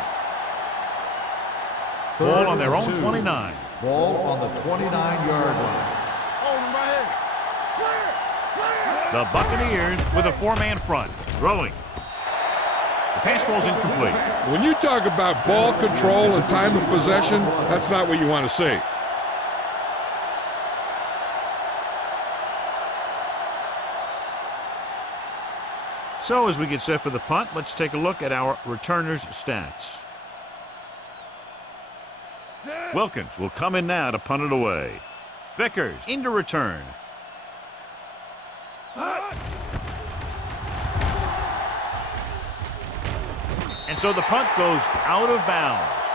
Ball on their own 29. Ball on the 29-yard line. The Buccaneers with a 4-man front. Throwing. The pass falls incomplete. When you talk about ball control and time of possession, that's not what you want to see. So as we get set for the punt, let's take a look at our returners' stats. Wilkins will come in now to punt it away. Vickers into return. And so the punt goes out of bounds.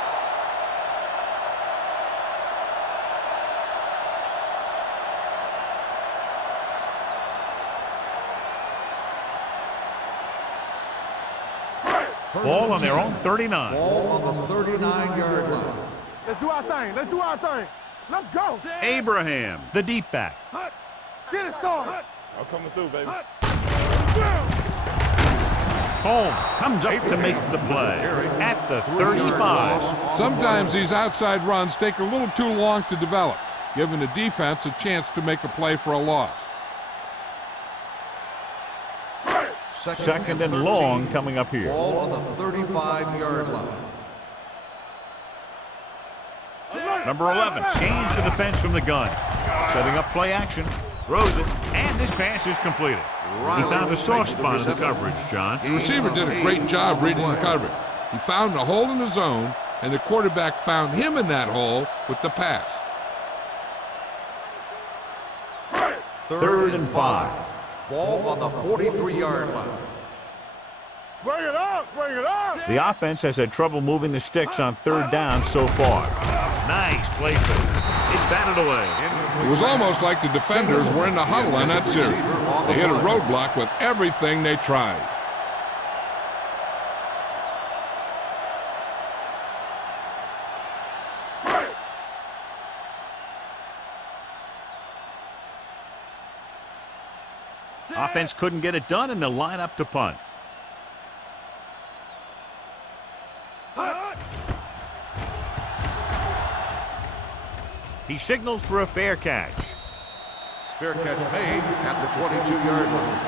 Ball on their own 39. Ball on the 39-yard line. Let's do our thing. Let's do our thing. Let's go. Abraham, the deep back. Get it started. I'm coming through, baby. Holmes comes up to make the play at the 35. Sometimes these outside runs take a little too long to develop, giving the defense a chance to make a play for a loss. Second and long coming up here. Ball on the 35-yard line. Number 11 change the defense from the gun. Setting up play action. Throws it, and this pass is completed. He found a soft spot in the coverage, John. The receiver did a great job reading the coverage. He found a hole in the zone, and the quarterback found him in that hole with the pass. Third and 5. Ball on the 43-yard line. Bring it up. Bring it up. The offense has had trouble moving the sticks on third down so far. Nice play fake. It's batted away. It was almost like the defenders were in the huddle on that series. They hit a roadblock with everything they tried. Offense couldn't get it done, and they'll line up to punt. He signals for a fair catch. Fair catch made at the 22-yard line.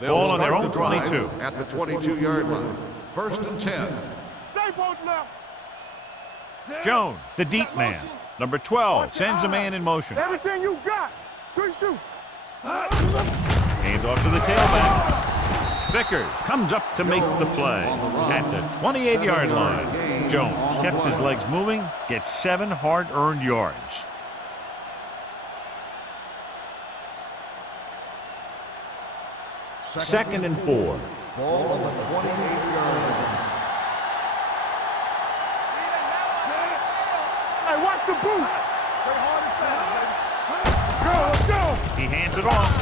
Ball on their own 22. At the 22-yard line. First and 10. Stay both left. Jones, the deep man. Number 12 sends a man in motion. Everything you got. Good shoot. Hand off to the tailback. Vickers comes up to make the play at the 28-yard line. Jones kept his legs moving, gets 7 hard-earned yards. Second and 4. Ball on the 28-yard line. Hey, watch the boot. Play hard and fast, baby. Go, let's go. He hands it off.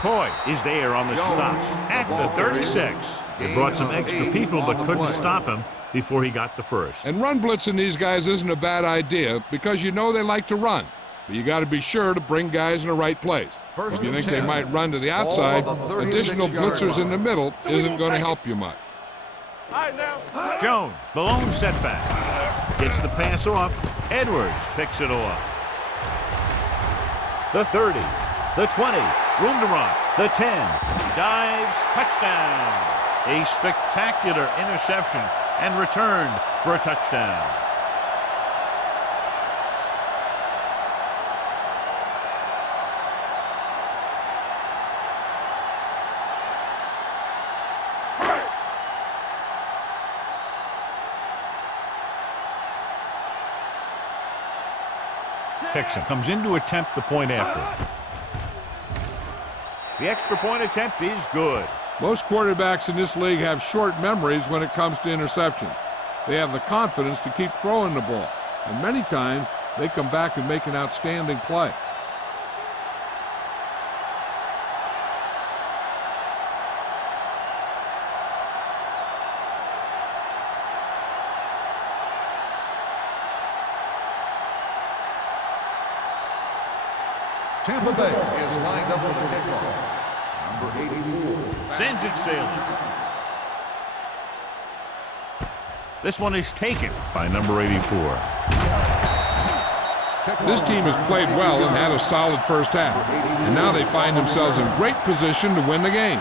Coy is there on the stop at the 36. They brought some extra people but couldn't stop him before he got the first. And run blitzing these guys isn't a bad idea because you know they like to run. But you got to be sure to bring guys in the right place. If you think they might run to the outside, additional blitzers in the middle isn't going to help you much. All right, now. Jones, the lone setback. Gets the pass off. Edwards picks it off. The 30, the 20, room to run. The 10, dives, touchdown. A spectacular interception and returned for a touchdown. Hickson comes in to attempt the point after. The extra point attempt is good. Most quarterbacks in this league have short memories when it comes to interceptions. They have the confidence to keep throwing the ball, and many times they come back and make an outstanding play. Tampa Bay is lined up for the kickoff. Number 84. Sends it sailing. This one is taken by number 84. This team has played well and had a solid first half. And now they find themselves in great position to win the game.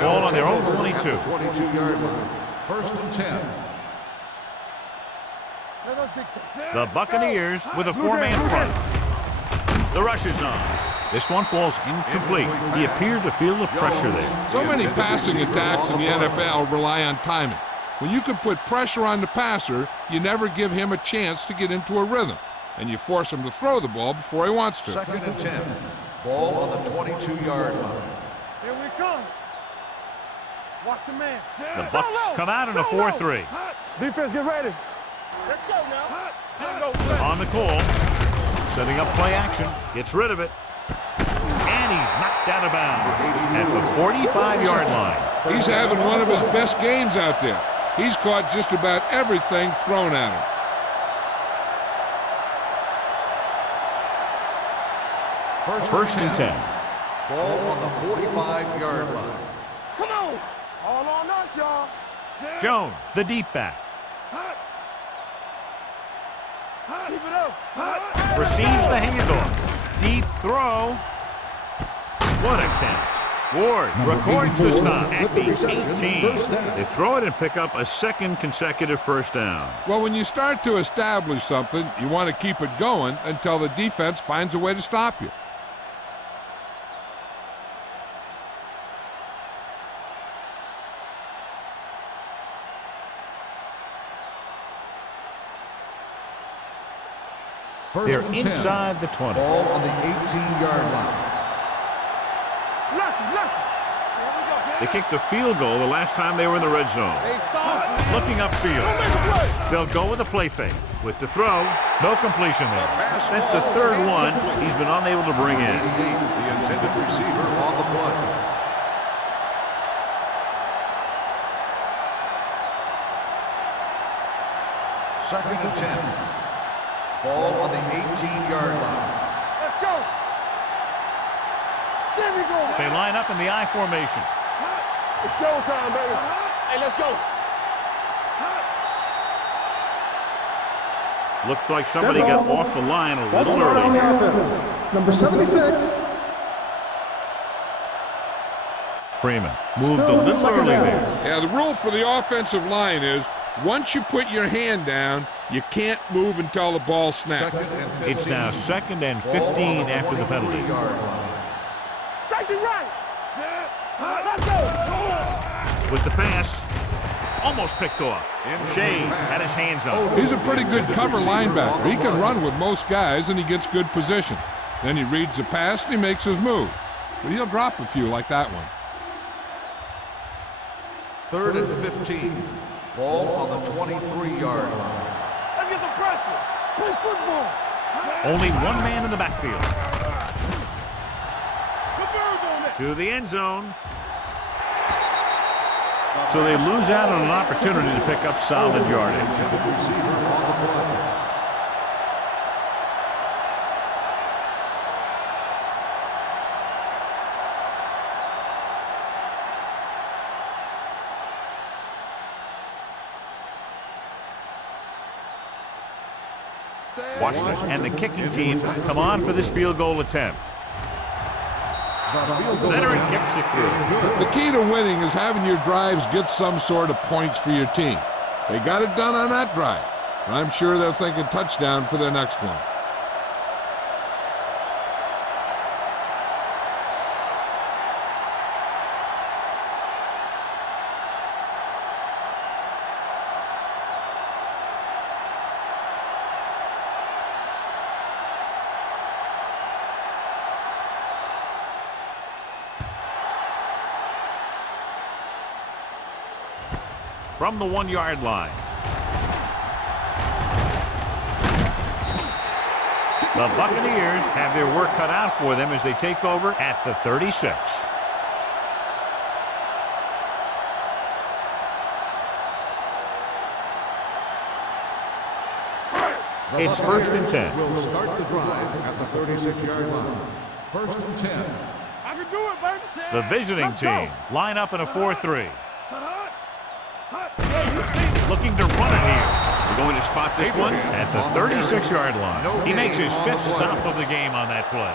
Ball on their own 22. 22-yard line. First and 10. The Buccaneers with a four-man front. The rush is on. This one falls incomplete. He appeared to feel the pressure there. So many passing attacks in the NFL rely on timing. When you can put pressure on the passer, you never give him a chance to get into a rhythm, and you force him to throw the ball before he wants to. Second and 10. Ball on the 22-yard line. Here we come. Watch the man. The Bucs come out in a 4-3. Defense, get ready. Let's go now. On the call. Setting up play action. Gets rid of it. And he's knocked out of bounds at the 45-yard line. He's having one of his best games out there. He's caught just about everything thrown at him. First and 10. Ball on the 45-yard line. Come on. All on us, y'all. Jones, the deep back. Keep it up. Receives the handoff. Deep throw. What a catch. Ward records the stop at the 18. They throw it and pick up a second consecutive first down. Well, when you start to establish something, you want to keep it going until the defense finds a way to stop you. They're inside the 20. Ball on the 18-yard line. They kicked a field goal the last time they were in the red zone. Looking upfield. They'll go with a play fake. With the throw, no completion there. That's the third one he's been unable to bring in. The intended receiver on the play. Second and 10. Ball on the 18-yard line. Let's go. There we go. They line up in the I formation. It's showtime, baby. Hey, let's go. Looks like somebody got off the line a That's little on the early. offense. Number 76. Freeman moved Still a little second early down. there. Yeah, the rule for the offensive line is once you put your hand down, you can't move until the ball snaps. Second and 15. It's now second and Ball on 15 the after the penalty. 23-yard line. Safety right. Let's go. With the pass, almost picked off. Shea had his hands on it. He's a pretty good cover linebacker. He can run with most guys, and he gets good position. Then he reads the pass, and he makes his move. But he'll drop a few like that one. Third and 15. Ball on the 23-yard line. Let's get some pressure. Play football. Only one man in the backfield. Converge on that. To the end zone. So they lose out on an opportunity to pick up solid yardage. Receiver on the play. Washington and the kicking team come on for this field goal attempt. Veteran kicks it through. The key to winning is having your drives get some sort of points for your team. They got it done on that drive. And I'm sure they're thinking touchdown for their next one. From the 1-yard line. The Buccaneers have their work cut out for them as they take over at the 36. It's first and 10. Will start the drive at the 36-yard line. First and 10. I can do it, baby. The visiting Let's go. team line up in a 4-3. Looking to run it here. We're going to spot this one at the 36-yard line. He makes his fifth stop of the game on that play.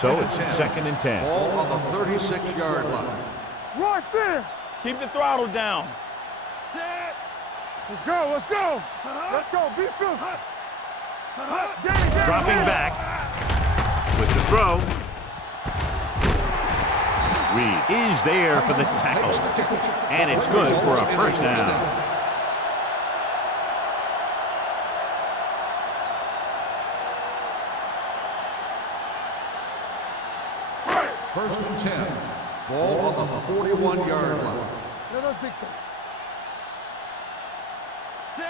So it's second and 10. Ball on the 36-yard line. Royce in. Keep the throttle down. Set. Let's go. Let's go. Let's go. Be filthy. Dropping back with the throw. Reed is there for the tackle. And it's good for a first down. First and 10. Ball on the 41-yard line. Let us dictate.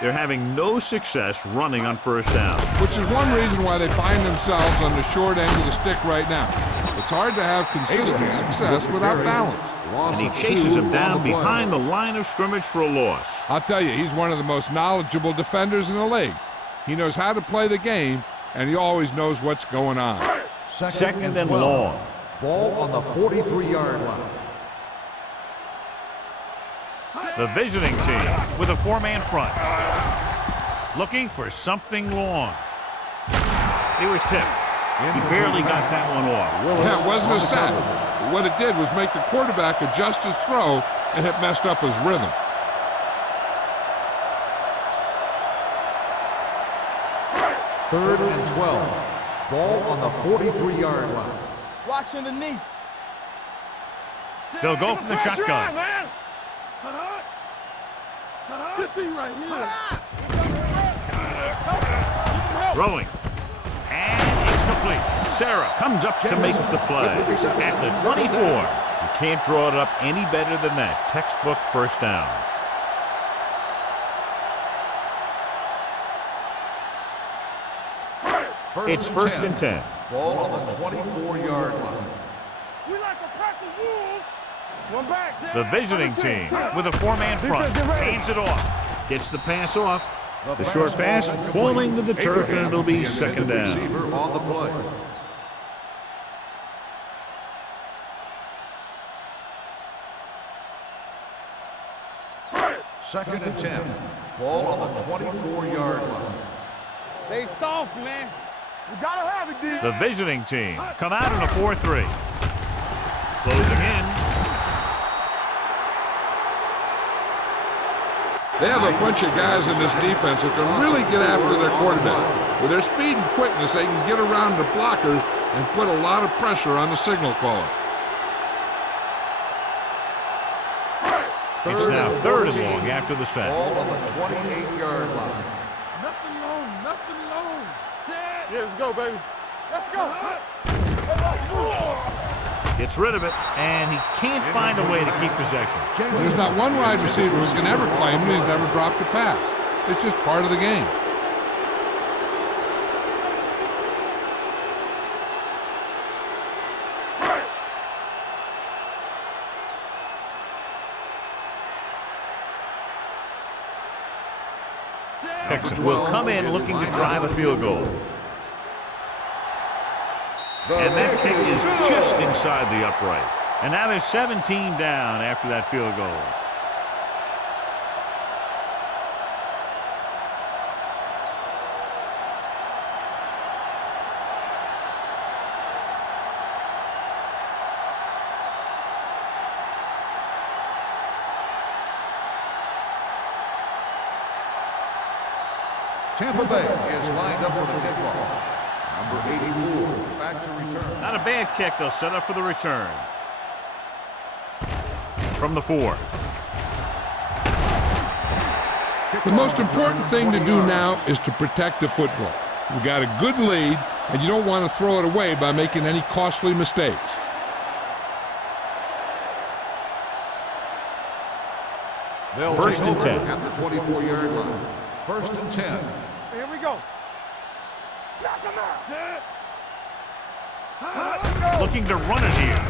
They're having no success running on first down. Which is one reason why they find themselves on the short end of the stick right now. It's hard to have consistent success without balance. And he chases him down behind the line of scrimmage for a loss. I'll tell you, he's one of the most knowledgeable defenders in the league. He knows how to play the game, and he always knows what's going on. Second and long. Ball on the 43-yard line. The visiting team with a four-man front. Looking for something long. It was tipped. He barely got that one off. Yeah, it wasn't a sack. What it did was make the quarterback adjust his throw, and it messed up his rhythm. Third and 12. Ball on the 43-yard line. Watching the knee. They'll go from the shotgun. Man. Good thing right here. Throwing. And it's complete. Sarah comes up to make the play. At the 24. You can't draw it up any better than that. Textbook first down. It's first and 10. Ball on the 24-yard line. We like a pack of wolves. One back. The visiting team with a four-man front. Hands it off. Gets the pass off. The short pass falling to the turf, and it'll be second down. Receiver on the play. Second and 10. Ball on the 24-yard line. They soft, man. We gotta have it, dude. The visiting team come out in a 4-3. Closing in. They have a bunch of guys in this defense who can really get after their quarterback. With their speed and quickness, they can get around the blockers and put a lot of pressure on the signal caller. It's now third and long after the set. Ball on the 28-yard line. Nothing long, nothing long. Set. Yeah, let's go, baby. Let's go. Gets rid of it, and he can't find a way to keep possession. There's not one wide receiver who can ever claim that he's never dropped a pass. It's just part of the game. Texans will come in looking to drive a field goal. And that kick is just inside the upright. And now there's 17 down after that field goal. Tampa Bay is lined up for the kickoff. Number 84, back to return. Not a bad kick. They'll set up for the return. From the 4. The most important thing to do now is to protect the football. You've got a good lead, and you don't want to throw it away by making any costly mistakes. They'll First take and over 10. at the 24-yard line. First and 10. Here we go. Knock him out. Set. Looking to run it here.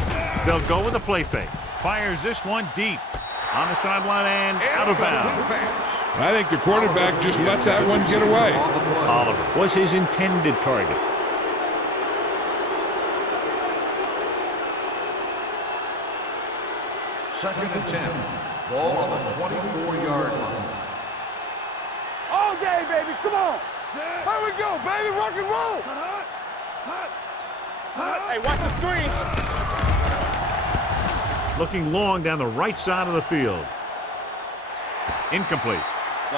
They'll go with a play fake. Fires this one deep. On the sideline and out of bounds. I think the quarterback just let that one get away. Oliver was his intended target. Second and 10. Ball on the 24-yard line. All day, baby. Come on. Here we go, baby. Rock and roll. Hey, watch the screen. Looking long down the right side of the field. Incomplete.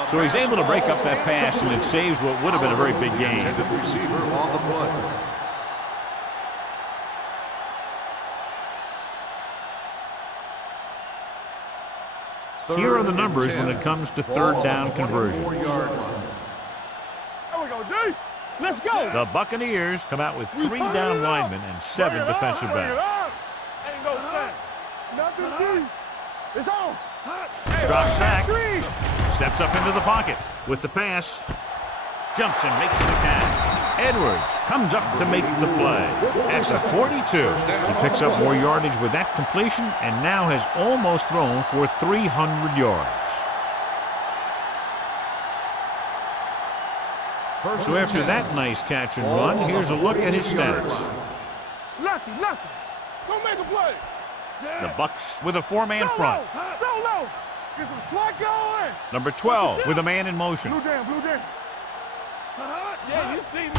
So he's able to break up that pass, and it saves what would have been a very big gain. Intended receiver on the play. Here are the numbers when it comes to third down conversions. There we go, D. Let's go. The Buccaneers come out with 3 down linemen and 7 defensive backs. Ain't no thing. Nothing, D. It's on. Drops back. Steps up into the pocket with the pass. Jumps and makes the catch. Edwards comes up to make the play. At the 42, he picks up more yardage with that completion and now has almost thrown for 300 yards. So after that nice catch and run, here's a look at his stats. Lucky. Don't make a play. The Bucs with a 4-man front. Solo. Get some slack going. Number 12 with a man in motion. Blue down. Yeah, you see me.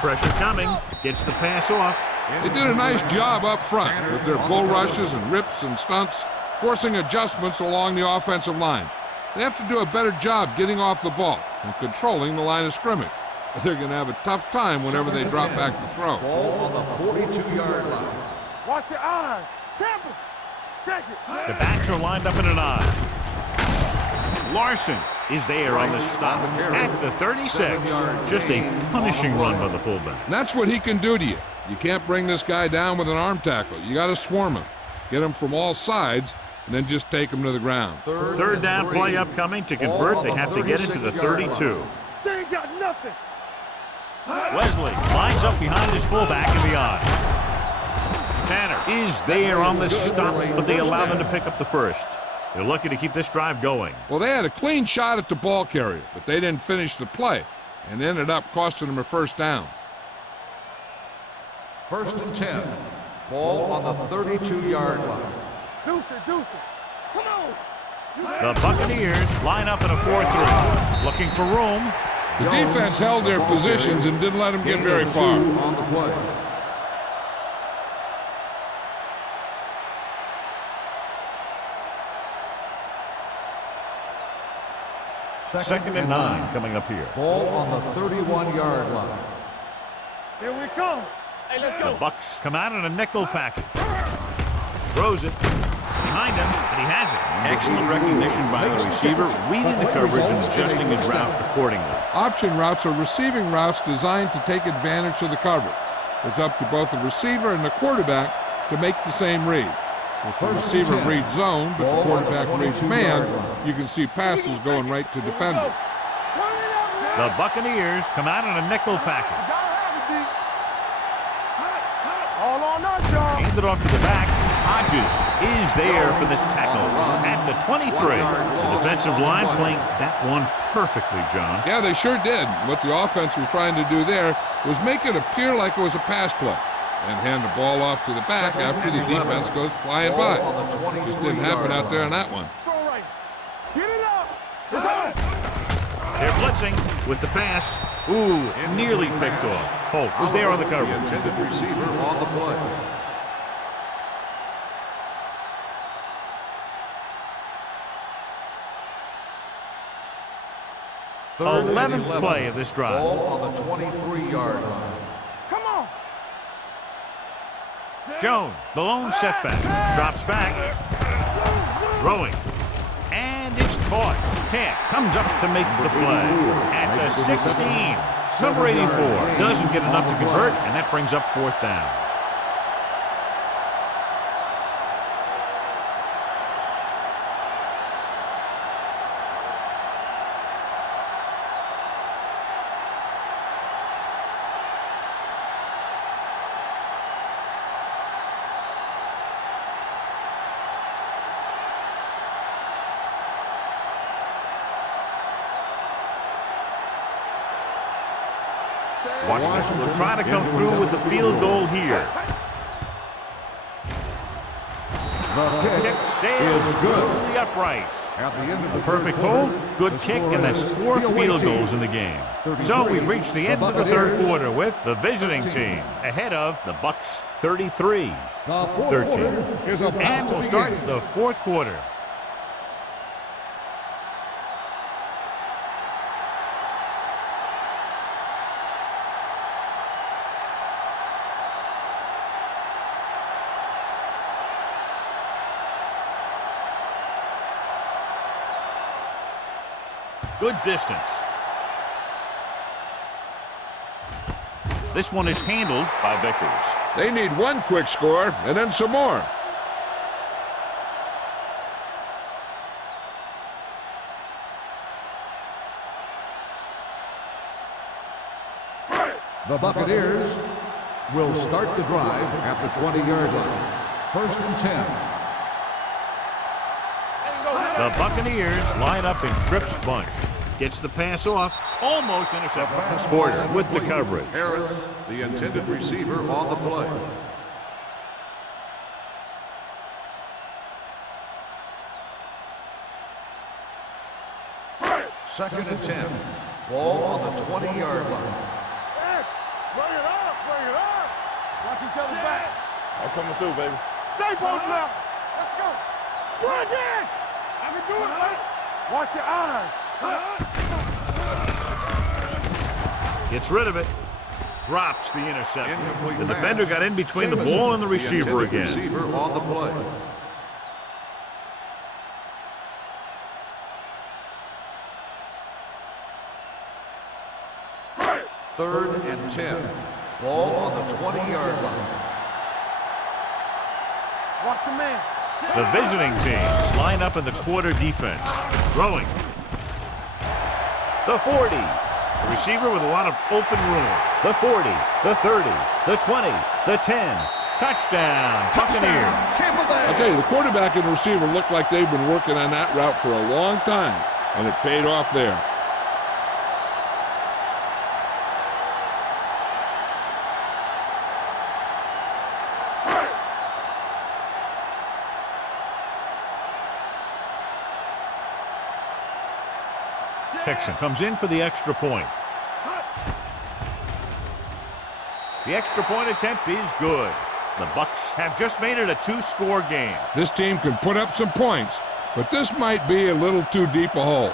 Pressure coming. Gets the pass off. They did a nice job up front with their bull rushes and rips and stunts, forcing adjustments along the offensive line. They have to do a better job getting off the ball and controlling the line of scrimmage. They're going to have a tough time whenever they drop back to throw. Ball on the 42-yard line. Watch your eyes. Tampa. Check it. The backs are lined up in an eye. Larson is there on the stop at the 36. Just a punishing run by the fullback. And that's what he can do to you. You can't bring this guy down with an arm tackle. You got to swarm him. Get him from all sides, and then just take him to the ground. Third down play upcoming. To convert, they have to get into the 32. They ain't got nothing. Wesley lines up behind his fullback in the eye. Tanner is there on the stop, but they allow them to pick up the first. They're lucky to keep this drive going. Well, they had a clean shot at the ball carrier, but they didn't finish the play and ended up costing them a first down. First and 10. Ball on the 32-yard line. Deuce it. Come on. The Buccaneers line up in a 4-3. Looking for room. The defense held their positions and didn't let them get very far. On the play. Second and 9 coming up here. Ball on the 31-yard line. Here we come. Hey, let's The Bucs come out in a nickel package. Throws it behind him, and he has it. Excellent recognition by the receiver, reading the coverage and adjusting his route accordingly. Option routes are receiving routes designed to take advantage of the coverage. It's up to both the receiver and the quarterback to make the same read. If the receiver reads zone, but the quarterback reads man, you can see passes going right to defender. The Buccaneers come out in a nickel package. All on us, y'all. Hand it off to the back. Hodges is there for the tackle at the 23. The defensive line playing that one perfectly, John. Yeah, they sure did. What the offense was trying to do there was make it appear like it was a pass play and hand the ball off to the back after the defense goes flying by. Just didn't happen out there on that one. Get it up. It's on. They're blitzing with the pass. Ooh, nearly picked off. Holt was there on the coverage. Intended receiver on the play. Third 11th play of this drive. Ball on the 23-yard line. Come on. Jones, the lone setback, drops back, throwing, and it's caught. Cash comes up to make the play at the 16. Number 84 doesn't get enough to convert, and that brings up 4th down. Washington will try to come through with the field goal here. The Kick sails through the uprights. At the end of A perfect hold, good kick, and that's 4 field goals in the game. So we've reached the end of the third quarter with the visiting team ahead of the Bucks 33-13. And we'll start the fourth quarter. Good distance. This one is handled by Vickers. They need one quick score and then some more. The Buccaneers will start the drive at the 20-yard line. First and 10. The Buccaneers line up in Tripp's bunch. Gets the pass off, almost intercepted. Porter with the coverage. Harris, the intended receiver on the play. Second and 10. Ball on the 20-yard line. Bring it up, bring it up. Watch each other back. I'm coming through, baby. Stay both left. Let's go. Run in. I can do it, man. Watch your eyes. Gets rid of it. Drops the interception. Incomplete The pass. defender got in between the ball and the receiver again. Receiver on the play. Third and 10. Ball on the 20-yard line. Watch your man. The visiting team line up in the quarter defense. Throwing. The 40. The receiver with a lot of open room. The 40, the 30, the 20, the 10. Touchdown, Buccaneers. I'll tell you, the quarterback and the receiver look like they've been working on that route for a long time, and it paid off there. Hickson comes in for the extra point. The extra point attempt is good. The Bucks have just made it a 2-score game. This team can put up some points, but this might be a little too deep a hole.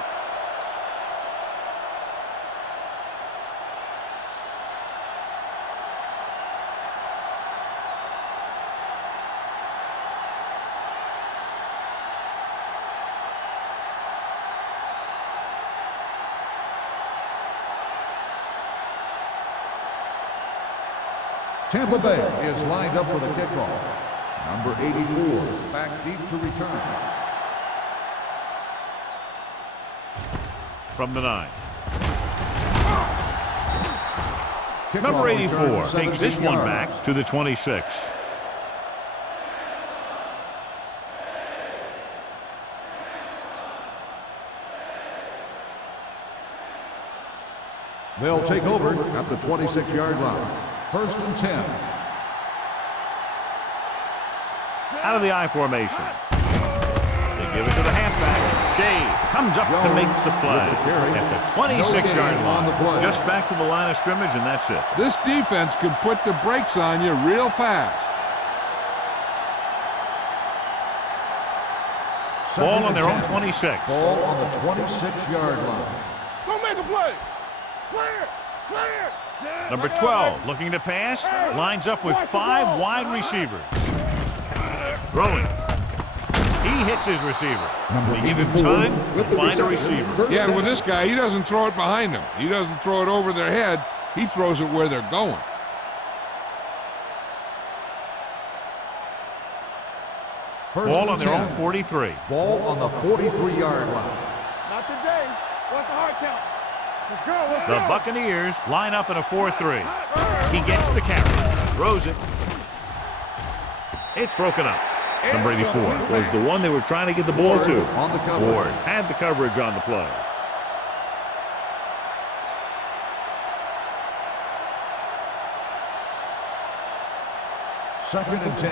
Tampa Bay is lined up for the kickoff. Number 84, back deep to return. From the 9. Kickoff Number 84 return, takes this 17 one yards. back to the 26. They'll take over at the 26-yard line. First and 10. Out of the I formation. They give it to the halfback. Shea comes up to make the play at the 26-yard line. Just back to the line of scrimmage, and that's it. This defense can put the brakes on you real fast. Ball on their own 26. Ball on the 26-yard line. Go make a play. Clear, clear. Number 12 looking to pass. Lines up with 5 wide receivers. Throwing. He hits his receiver. They give him time to find a receiver. Yeah, and with this guy, he doesn't throw it behind them. He doesn't throw it over their head. He throws it where they're going. Ball on their own 43. Ball on the 43-yard line. Not today. What's the hard count? Let's go, let's The go. Buccaneers line up in a 4-3. He gets the carry. Throws it. It's broken up. Number 84 was the one they were trying to get the ball to. On the coverage. Ward had the coverage on the play. Second and 10.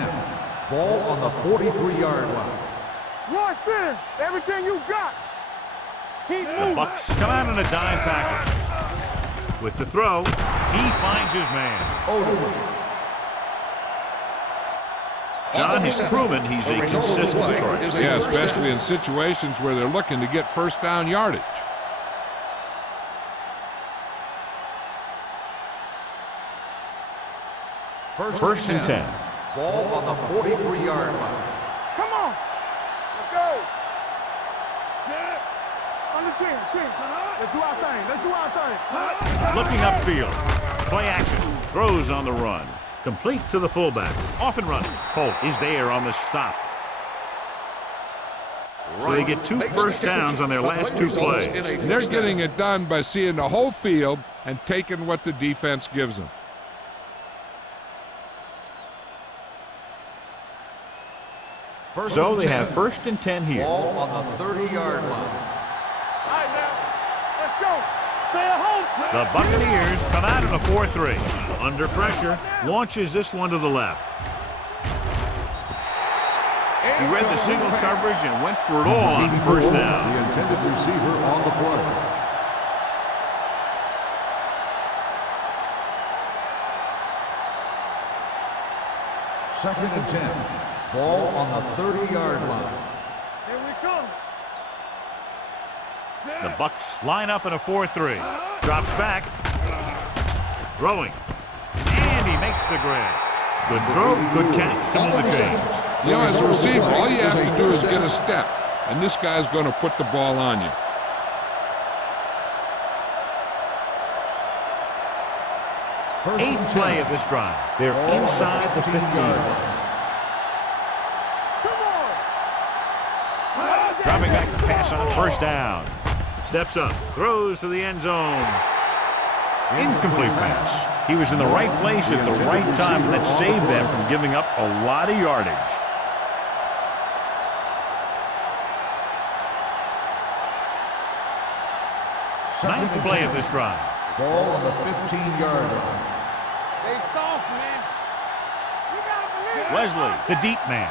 Ball on the 43-yard line. Rush in. Everything you got. Keep The moving. Bucks come out in a dime package. With the throw, he finds his man. John has proven he's a consistent target. Yeah, especially in situations where they're looking to get first down yardage. First and 10. Ball on the 43-yard line. Come on. Let's go. Set. On the 10. Let's do our thing. Let's do our thing. Looking upfield. Play action. Throws on the run. Complete to the fullback. Off and running. Holt is there on the stop. So they get 2 first downs on their last 2 plays. They're getting it done by seeing the whole field and taking what the defense gives them. So they have first and 10 here. Ball on the 30-yard line. All right, now. Let's go. Stay at home. The Buccaneers come out in a 4-3. Under pressure, launches this one to the left. He read the single coverage and went for it all on first down. The intended receiver on the play. Second and 10. Ball on the 30-yard line. Here we come. The Bucks line up in a 4-3. Drops back. Throwing. And he makes the grab. Good throw, good catch to move the chains. You know, as a receiver, all you have to do is get a step, and this guy's going to put the ball on you. Eighth play of this drive. They're inside the 15. Dropping back to pass on first down. Steps up, throws to the end zone. Incomplete pass. He was in the right place at the right time, and that saved them from giving up a lot of yardage. Ninth play of this drive. Ball on the 15-yard line. They soft, man. You gotta believe. Leslie, the deep man.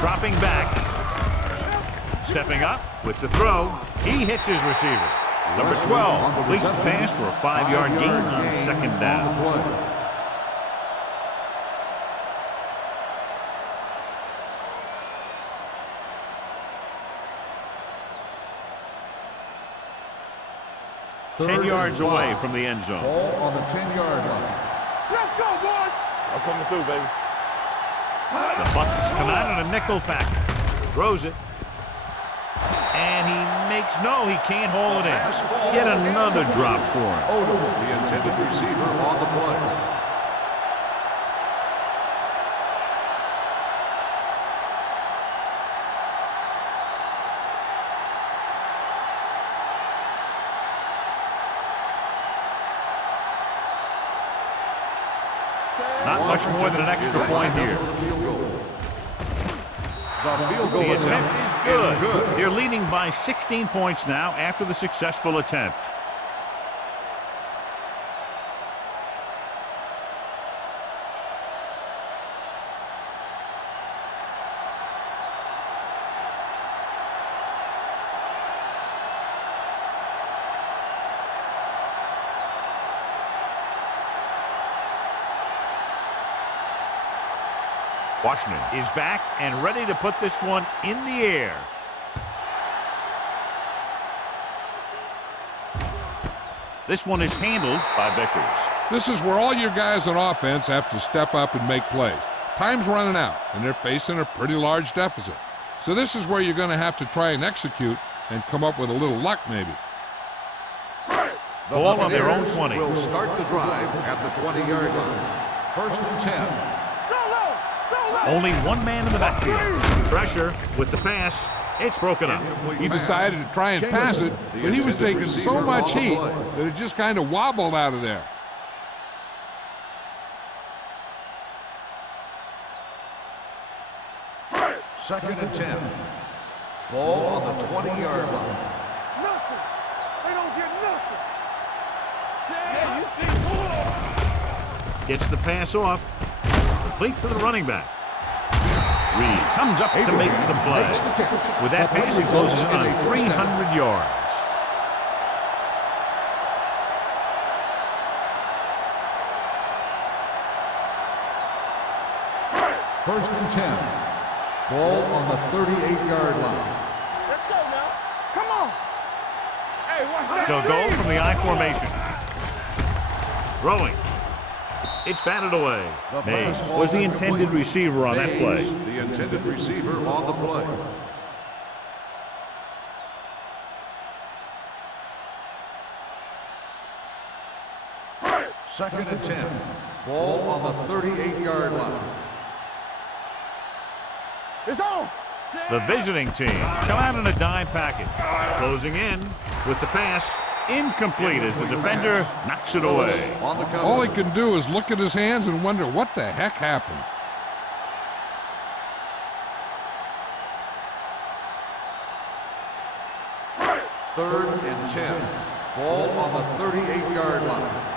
Dropping back. Stepping up with the throw. He hits his receiver. Number 12 completes the pass for a 5-yard gain on second down. Third 10 yards and away 5. from the end zone. Ball on the 10-yard line. Let's go, boys. I'm coming through, baby. The Bucks come out in a nickel package. Throws it. And he makes, no, he can't hold it in. Yet another drop for him. Odom, the intended receiver on the play. Not much more than an extra point here. The field goal The attempt is good. good. They're leading by 16 points now after the successful attempt. Washington is back and ready to put this one in the air. This one is handled by Vickers. This is where all your guys on offense have to step up and make plays. Time's running out, and they're facing a pretty large deficit. So this is where you're going to have to try and execute and come up with a little luck maybe. The Ball on their own Buccaneers 20. will start the drive at the 20-yard line. First and 10. Only one man in the backfield. Pressure with the pass. It's broken up. He decided to try and pass it, but he was taking so much heat that it just kind of wobbled out of there. Second and 10. Ball on the 20-yard line. Nothing. They don't get nothing. Yeah, you see. Gets the pass off. Complete to the running back. Reed comes up to make the play. With that pass, he closes in on 300 yards. First and 10. Ball on the 38-yard line. Let's go now. Come on. Hey, watch that. They'll go from the I formation. Throwing. It's batted away. Mays was the intended receiver on that play. The intended receiver on the play. Second and 10. Ball on the 38-yard line. It's on. The visiting team come out in a dime package. Closing in with the pass. Incomplete as the defender knocks it away. All he can do is look at his hands and wonder what the heck happened. Third and 10. Ball on the 38-yard line.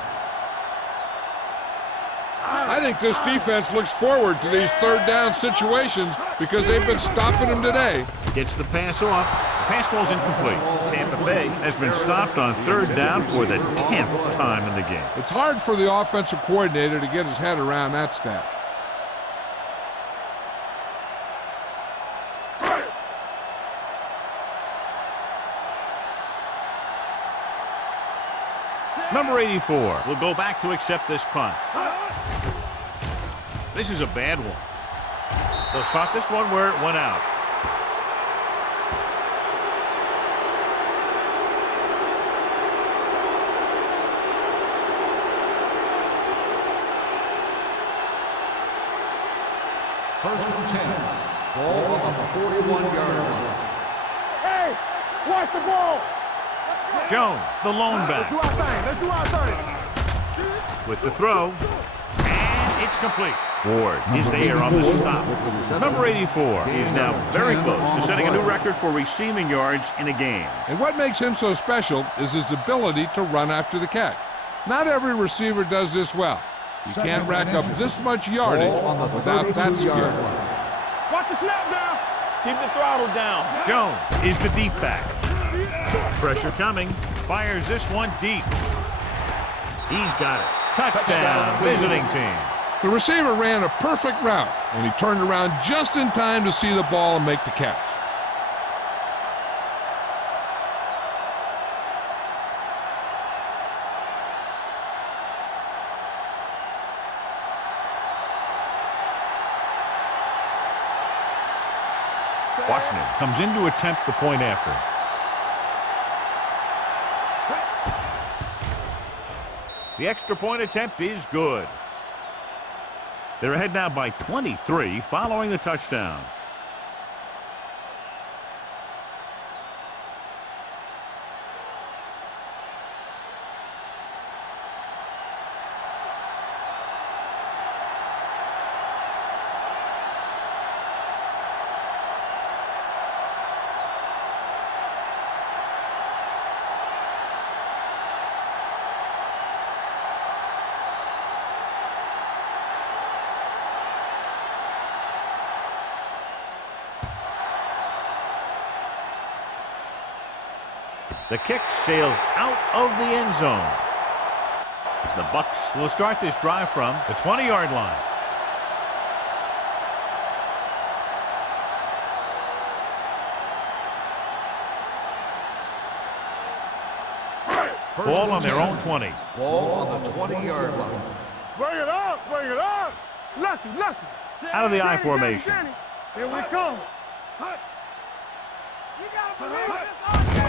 I think this defense looks forward to these third down situations because they've been stopping them today. Gets the pass off. The pass falls incomplete. Tampa Bay has been stopped on third down for the 10th time in the game. It's hard for the offensive coordinator to get his head around that stat. Number 84 will go back to accept this punt. This is a bad one. They'll spot this one where it went out. First and 10. Ball on the 41-yard line. Hey, watch the ball. Jones, the lone back. Let's do our thing. Let's do our thing. With the throw. And it's complete. Ward is there on the stop. Number 84 is now very close to setting a new record for receiving yards in a game. And what makes him so special is his ability to run after the catch. Not every receiver does this well. You can't rack up this much yardage without that skill. Watch the snap down. Keep the throttle down. Jones is the deep back. Pressure coming. Fires this one deep. He's got it. Touchdown, visiting team. The receiver ran a perfect route, and he turned around just in time to see the ball and make the catch. Washington comes in to attempt the point after. The extra point attempt is good. They're ahead now by 23 following the touchdown. The kick sails out of the end zone. The Bucs will start this drive from the 20-yard line. Ball on their own 20. Ball on the 20-yard line. Bring it up. Bring it up. Lucky, lucky. Out of the I formation. Here we come.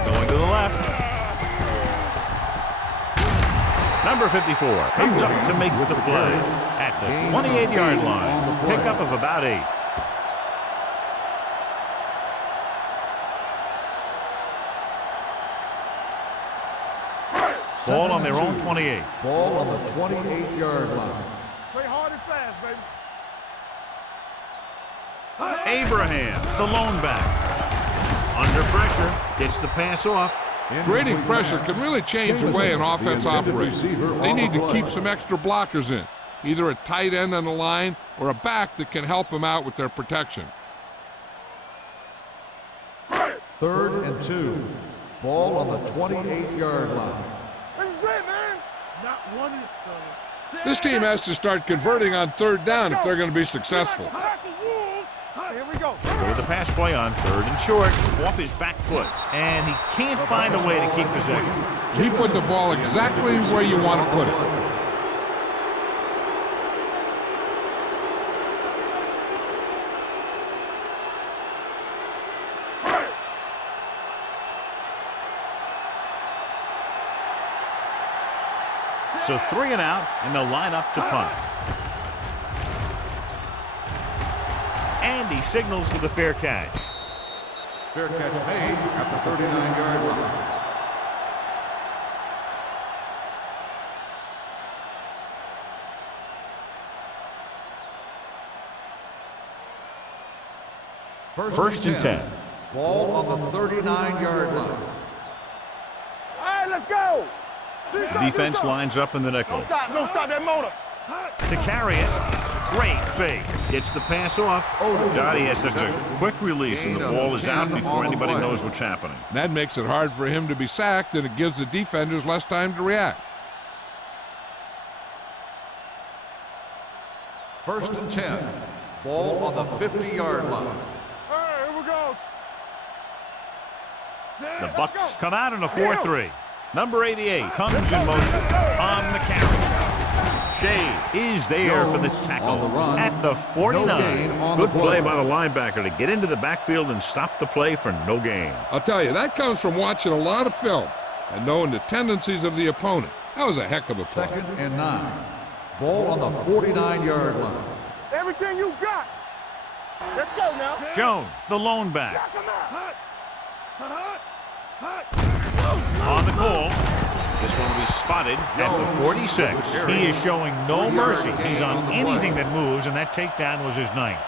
Going to the left. Number 54 comes up to make the play at the 28-yard line. Pickup of about 8. Ball on their own 28. Ball on the 28-yard line. Play hard and fast, baby. Abraham, the lone back. Under pressure, gets the pass off. Creating pressure can really change the way an offense operates. They need to keep some extra blockers in. either a tight end on the line or a back that can help them out with their protection. 3rd and 2. Ball on the 28-yard line. This is it, man. Not one of these fellas. This team has to start converting on 3rd down if they're going to be successful. Here we go. Go with the pass play on 3rd and short, off his back foot, and he can't find a way to keep possession. He put the ball exactly where you want to put it. So 3 and out, and they'll line up to punt. And he signals for the fair catch. Fair catch made at the 39-yard line. First and 10. Ball on the 39-yard line. All right, let's go. The defense lines up in the nickel. Don't stop that motor. To carry it, great fake. Gets the pass off. God, he has such a quick release, and the ball is out before anybody knows what's happening. That makes it hard for him to be sacked, and it gives the defenders less time to react. 1st and 10. Ball on the 50-yard line. All right, here we go. The Bucks come out in a 4-3. Number 88 comes in motion on the carry. Shea is there for the tackle at the 49. Good play by the linebacker to get into the backfield and stop the play for no gain. I'll tell you, that comes from watching a lot of film and knowing the tendencies of the opponent. That was a heck of a play. 2nd and 9. Ball on the 49-yard line. Everything you got. Let's go now. Jones, the lone back. Come on. On the call. This one will be spotted at the 46. He is showing no mercy. He's on anything that moves, and that takedown was his 9th.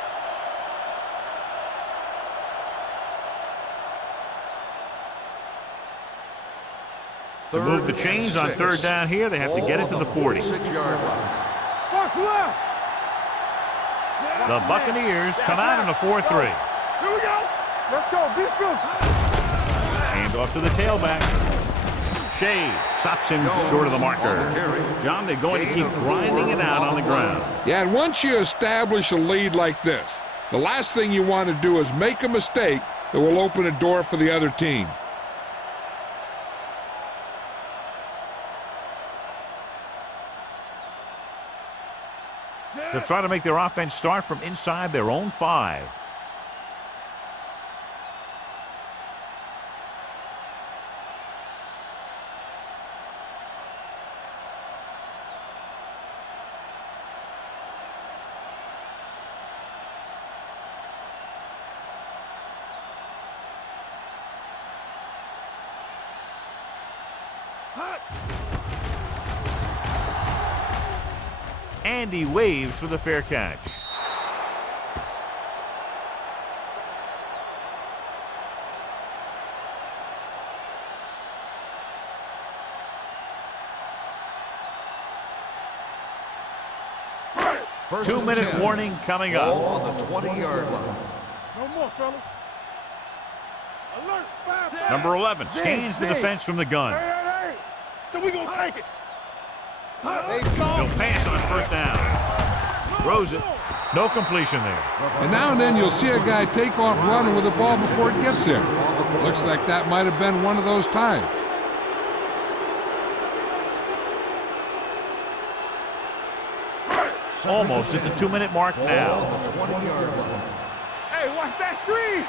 To move the chains on 3rd down here, they have to get it to the 40. 6-yard line. What's left? The Buccaneers come out in a 4-3. Here we go. Let's go. Be fierce. Hand off to the tailback. Shea stops him short of the marker. John, they're going to keep grinding it out on the ground. Yeah, and once you establish a lead like this, the last thing you want to do is make a mistake that will open a door for the other team. They'll try to make their offense start from inside their own 5. And he waves for the fair catch. First 2-minute 10. warning coming Ball up. on the 20-yard line. No more, fellas. Alert. 5. Number 11 scans the defense from the gun. Hey. So we gonna take it. He'll pass on 1st down. Throws it. No completion there. And now and then you'll see a guy take off running with the ball before it gets there. Looks like that might have been one of those times. Almost at the 2-minute mark now. On the 20-yard line. Hey, watch that screen.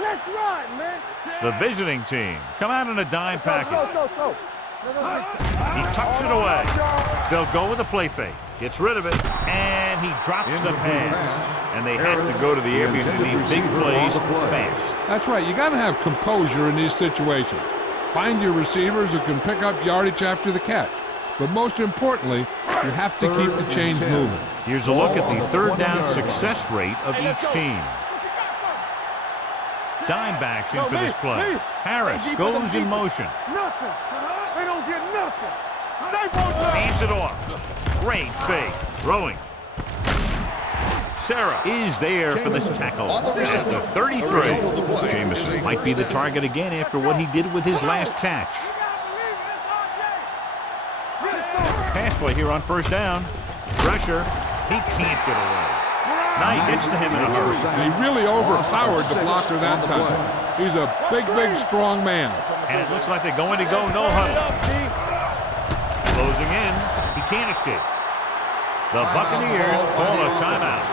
Let's run, man. The visiting team come out in a dime package. Go. He tucks it away. They'll go with a play fake. Gets rid of it, and he drops the pass. And they have to go to the air because they need big plays fast. That's right. You got to have composure in these situations. Find your receivers who can pick up yardage after the catch. But most importantly, you have to keep the chains moving. Here's a look at the 3rd down success rate of each team. Dime backs in for this play. Harris goes in motion. Nothing. They don't get nothing. Hands it off. Great fake. Throwing. Sarah is there for the tackle at the 33. Jamison might be the target again after what he did with his last catch. Pass play here on first down. Pressure. He can't get away. Now he gets to him in a hurry. And he really overpowered the blocker that time. He's a big, strong man. And it looks like they're going to go no huddle. Closing in. He can't escape. The Buccaneers call a timeout.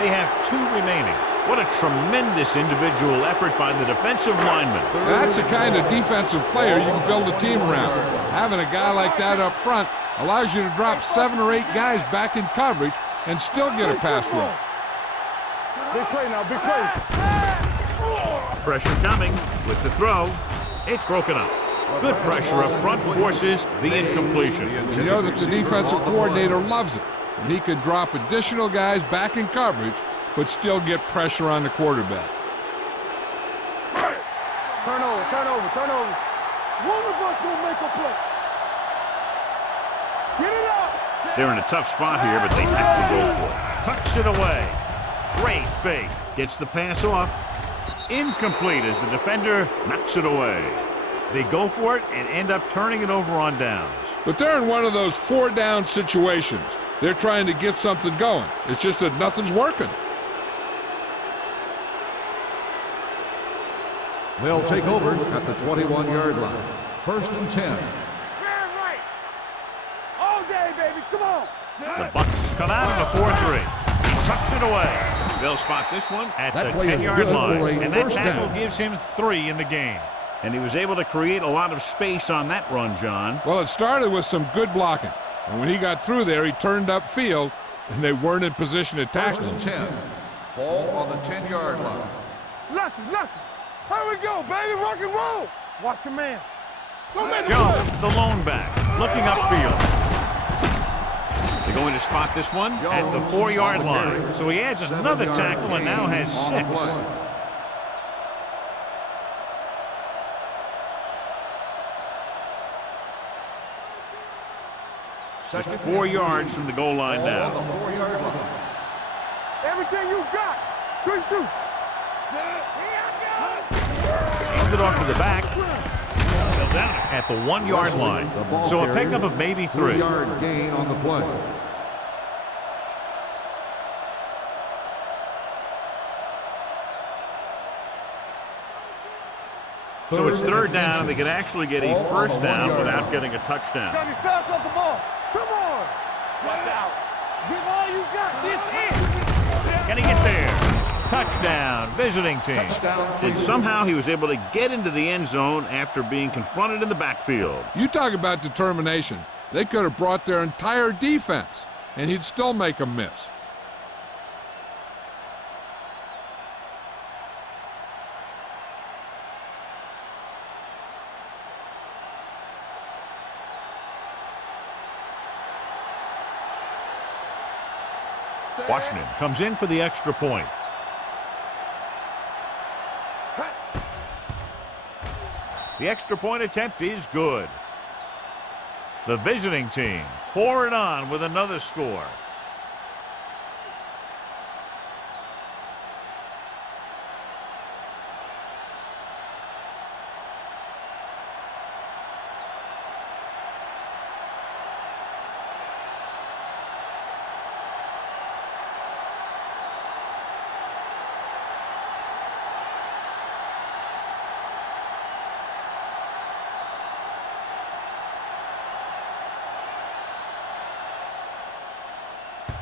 They have 2 remaining. What a tremendous individual effort by the defensive lineman. That's the kind of defensive player you can build a team around. Having a guy like that up front allows you to drop 7 or 8 guys back in coverage and still get a pass rush. Big play now, big play. Pressure coming with the throw. It's broken up. Good pressure up front forces the incompletion. You know that the defensive coordinator loves it. And he can drop additional guys back in coverage, but still get pressure on the quarterback. Turnover. One of us will make a play. Get it up. They're in a tough spot here, but they have to go for it. Tucks it away. Great fake. Gets the pass off. Incomplete as the defender knocks it away. They go for it and end up turning it over on downs. But they're in one of those 4-down situations. They're trying to get something going. It's just that nothing's working. They'll take over at the 21-yard line. First and 10. Man right. All day, baby. Come on. The Bucs come out in a 4-3. He tucks it away. They'll spot this one at the 10-yard line. And that tackle gives him 3 in the game. And he was able to create a lot of space on that run, John. Well, it started with some good blocking. And when he got through there, he turned upfield, and they weren't in position to tackle him. First and 10. Ball on the 10-yard line. Lucky. Here we go, baby. Rock and roll. Watch your man. Go make it. Jones, the lone back, looking upfield. They're going to spot this one at the 4-yard line. So he adds another tackle and now has 6. Just 4 yards from the goal line now. On the 4-yard line. Everything you got. Good shoot. Handed it off to the back. Fell down at the 1-yard line. So a pickup of maybe 3. 3-yard gain on the play. So it's 3rd down, and they can actually get a first down without getting a touchdown. Got me fast off the ball. Come on. Watch out. Give all you got. This is. Can he get there? Touchdown, visiting team. And somehow he was able to get into the end zone after being confronted in the backfield. You talk about determination. They could have brought their entire defense, and he'd still make them miss. Washington comes in for the extra point. The extra point attempt is good. The visiting team pour it on with another score.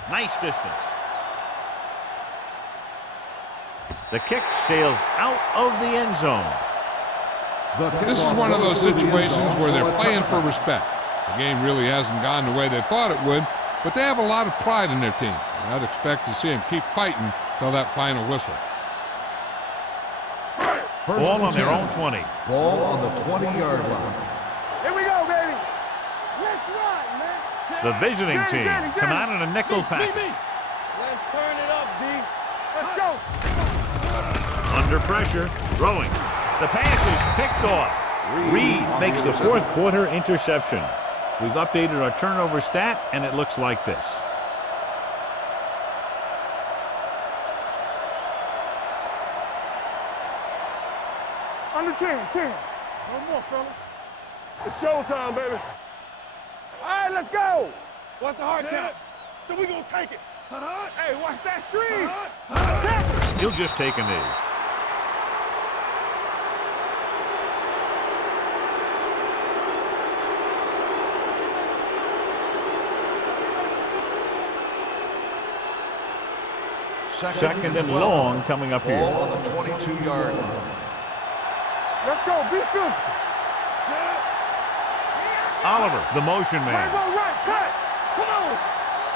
Nice distance. The kick sails out of the end zone. This is one of those situations where they're playing for respect. The game really hasn't gone the way they thought it would, but they have a lot of pride in their team. And I'd expect to see them keep fighting till that final whistle. Ball on their own 20. Ball on the 20-yard line. Here we go, baby. Let's ride, man. The visiting team come out in a nickel package. Let's turn it up, D. Let's go. Under pressure, throwing. The pass is picked off. Reed makes the 4th quarter interception. We've updated our turnover stat, and it looks like this. Under 10, 10. No more, fellas. It's showtime, baby. All right, let's go. What's the hard count? So we gonna take it. Hey, watch that screen. He'll just take a knee. Second and long coming up here. Ball on the 22-yard line. Let's go, be physical. Oliver, the motion Right, man. go right, cut. Come on.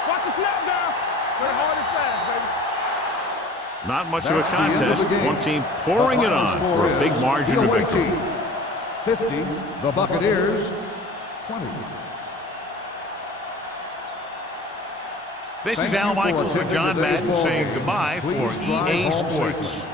Watch the snap down. Play hard and fast, baby. Not much of a That's the end of contest. the game. One team pouring The it final on score for a big is margin the of away victory. team 50, the Buccaneers 20. This Thank is you Al for Michaels with attending John today's Madden ball saying game. goodbye Please for drive EA home Sports. safely.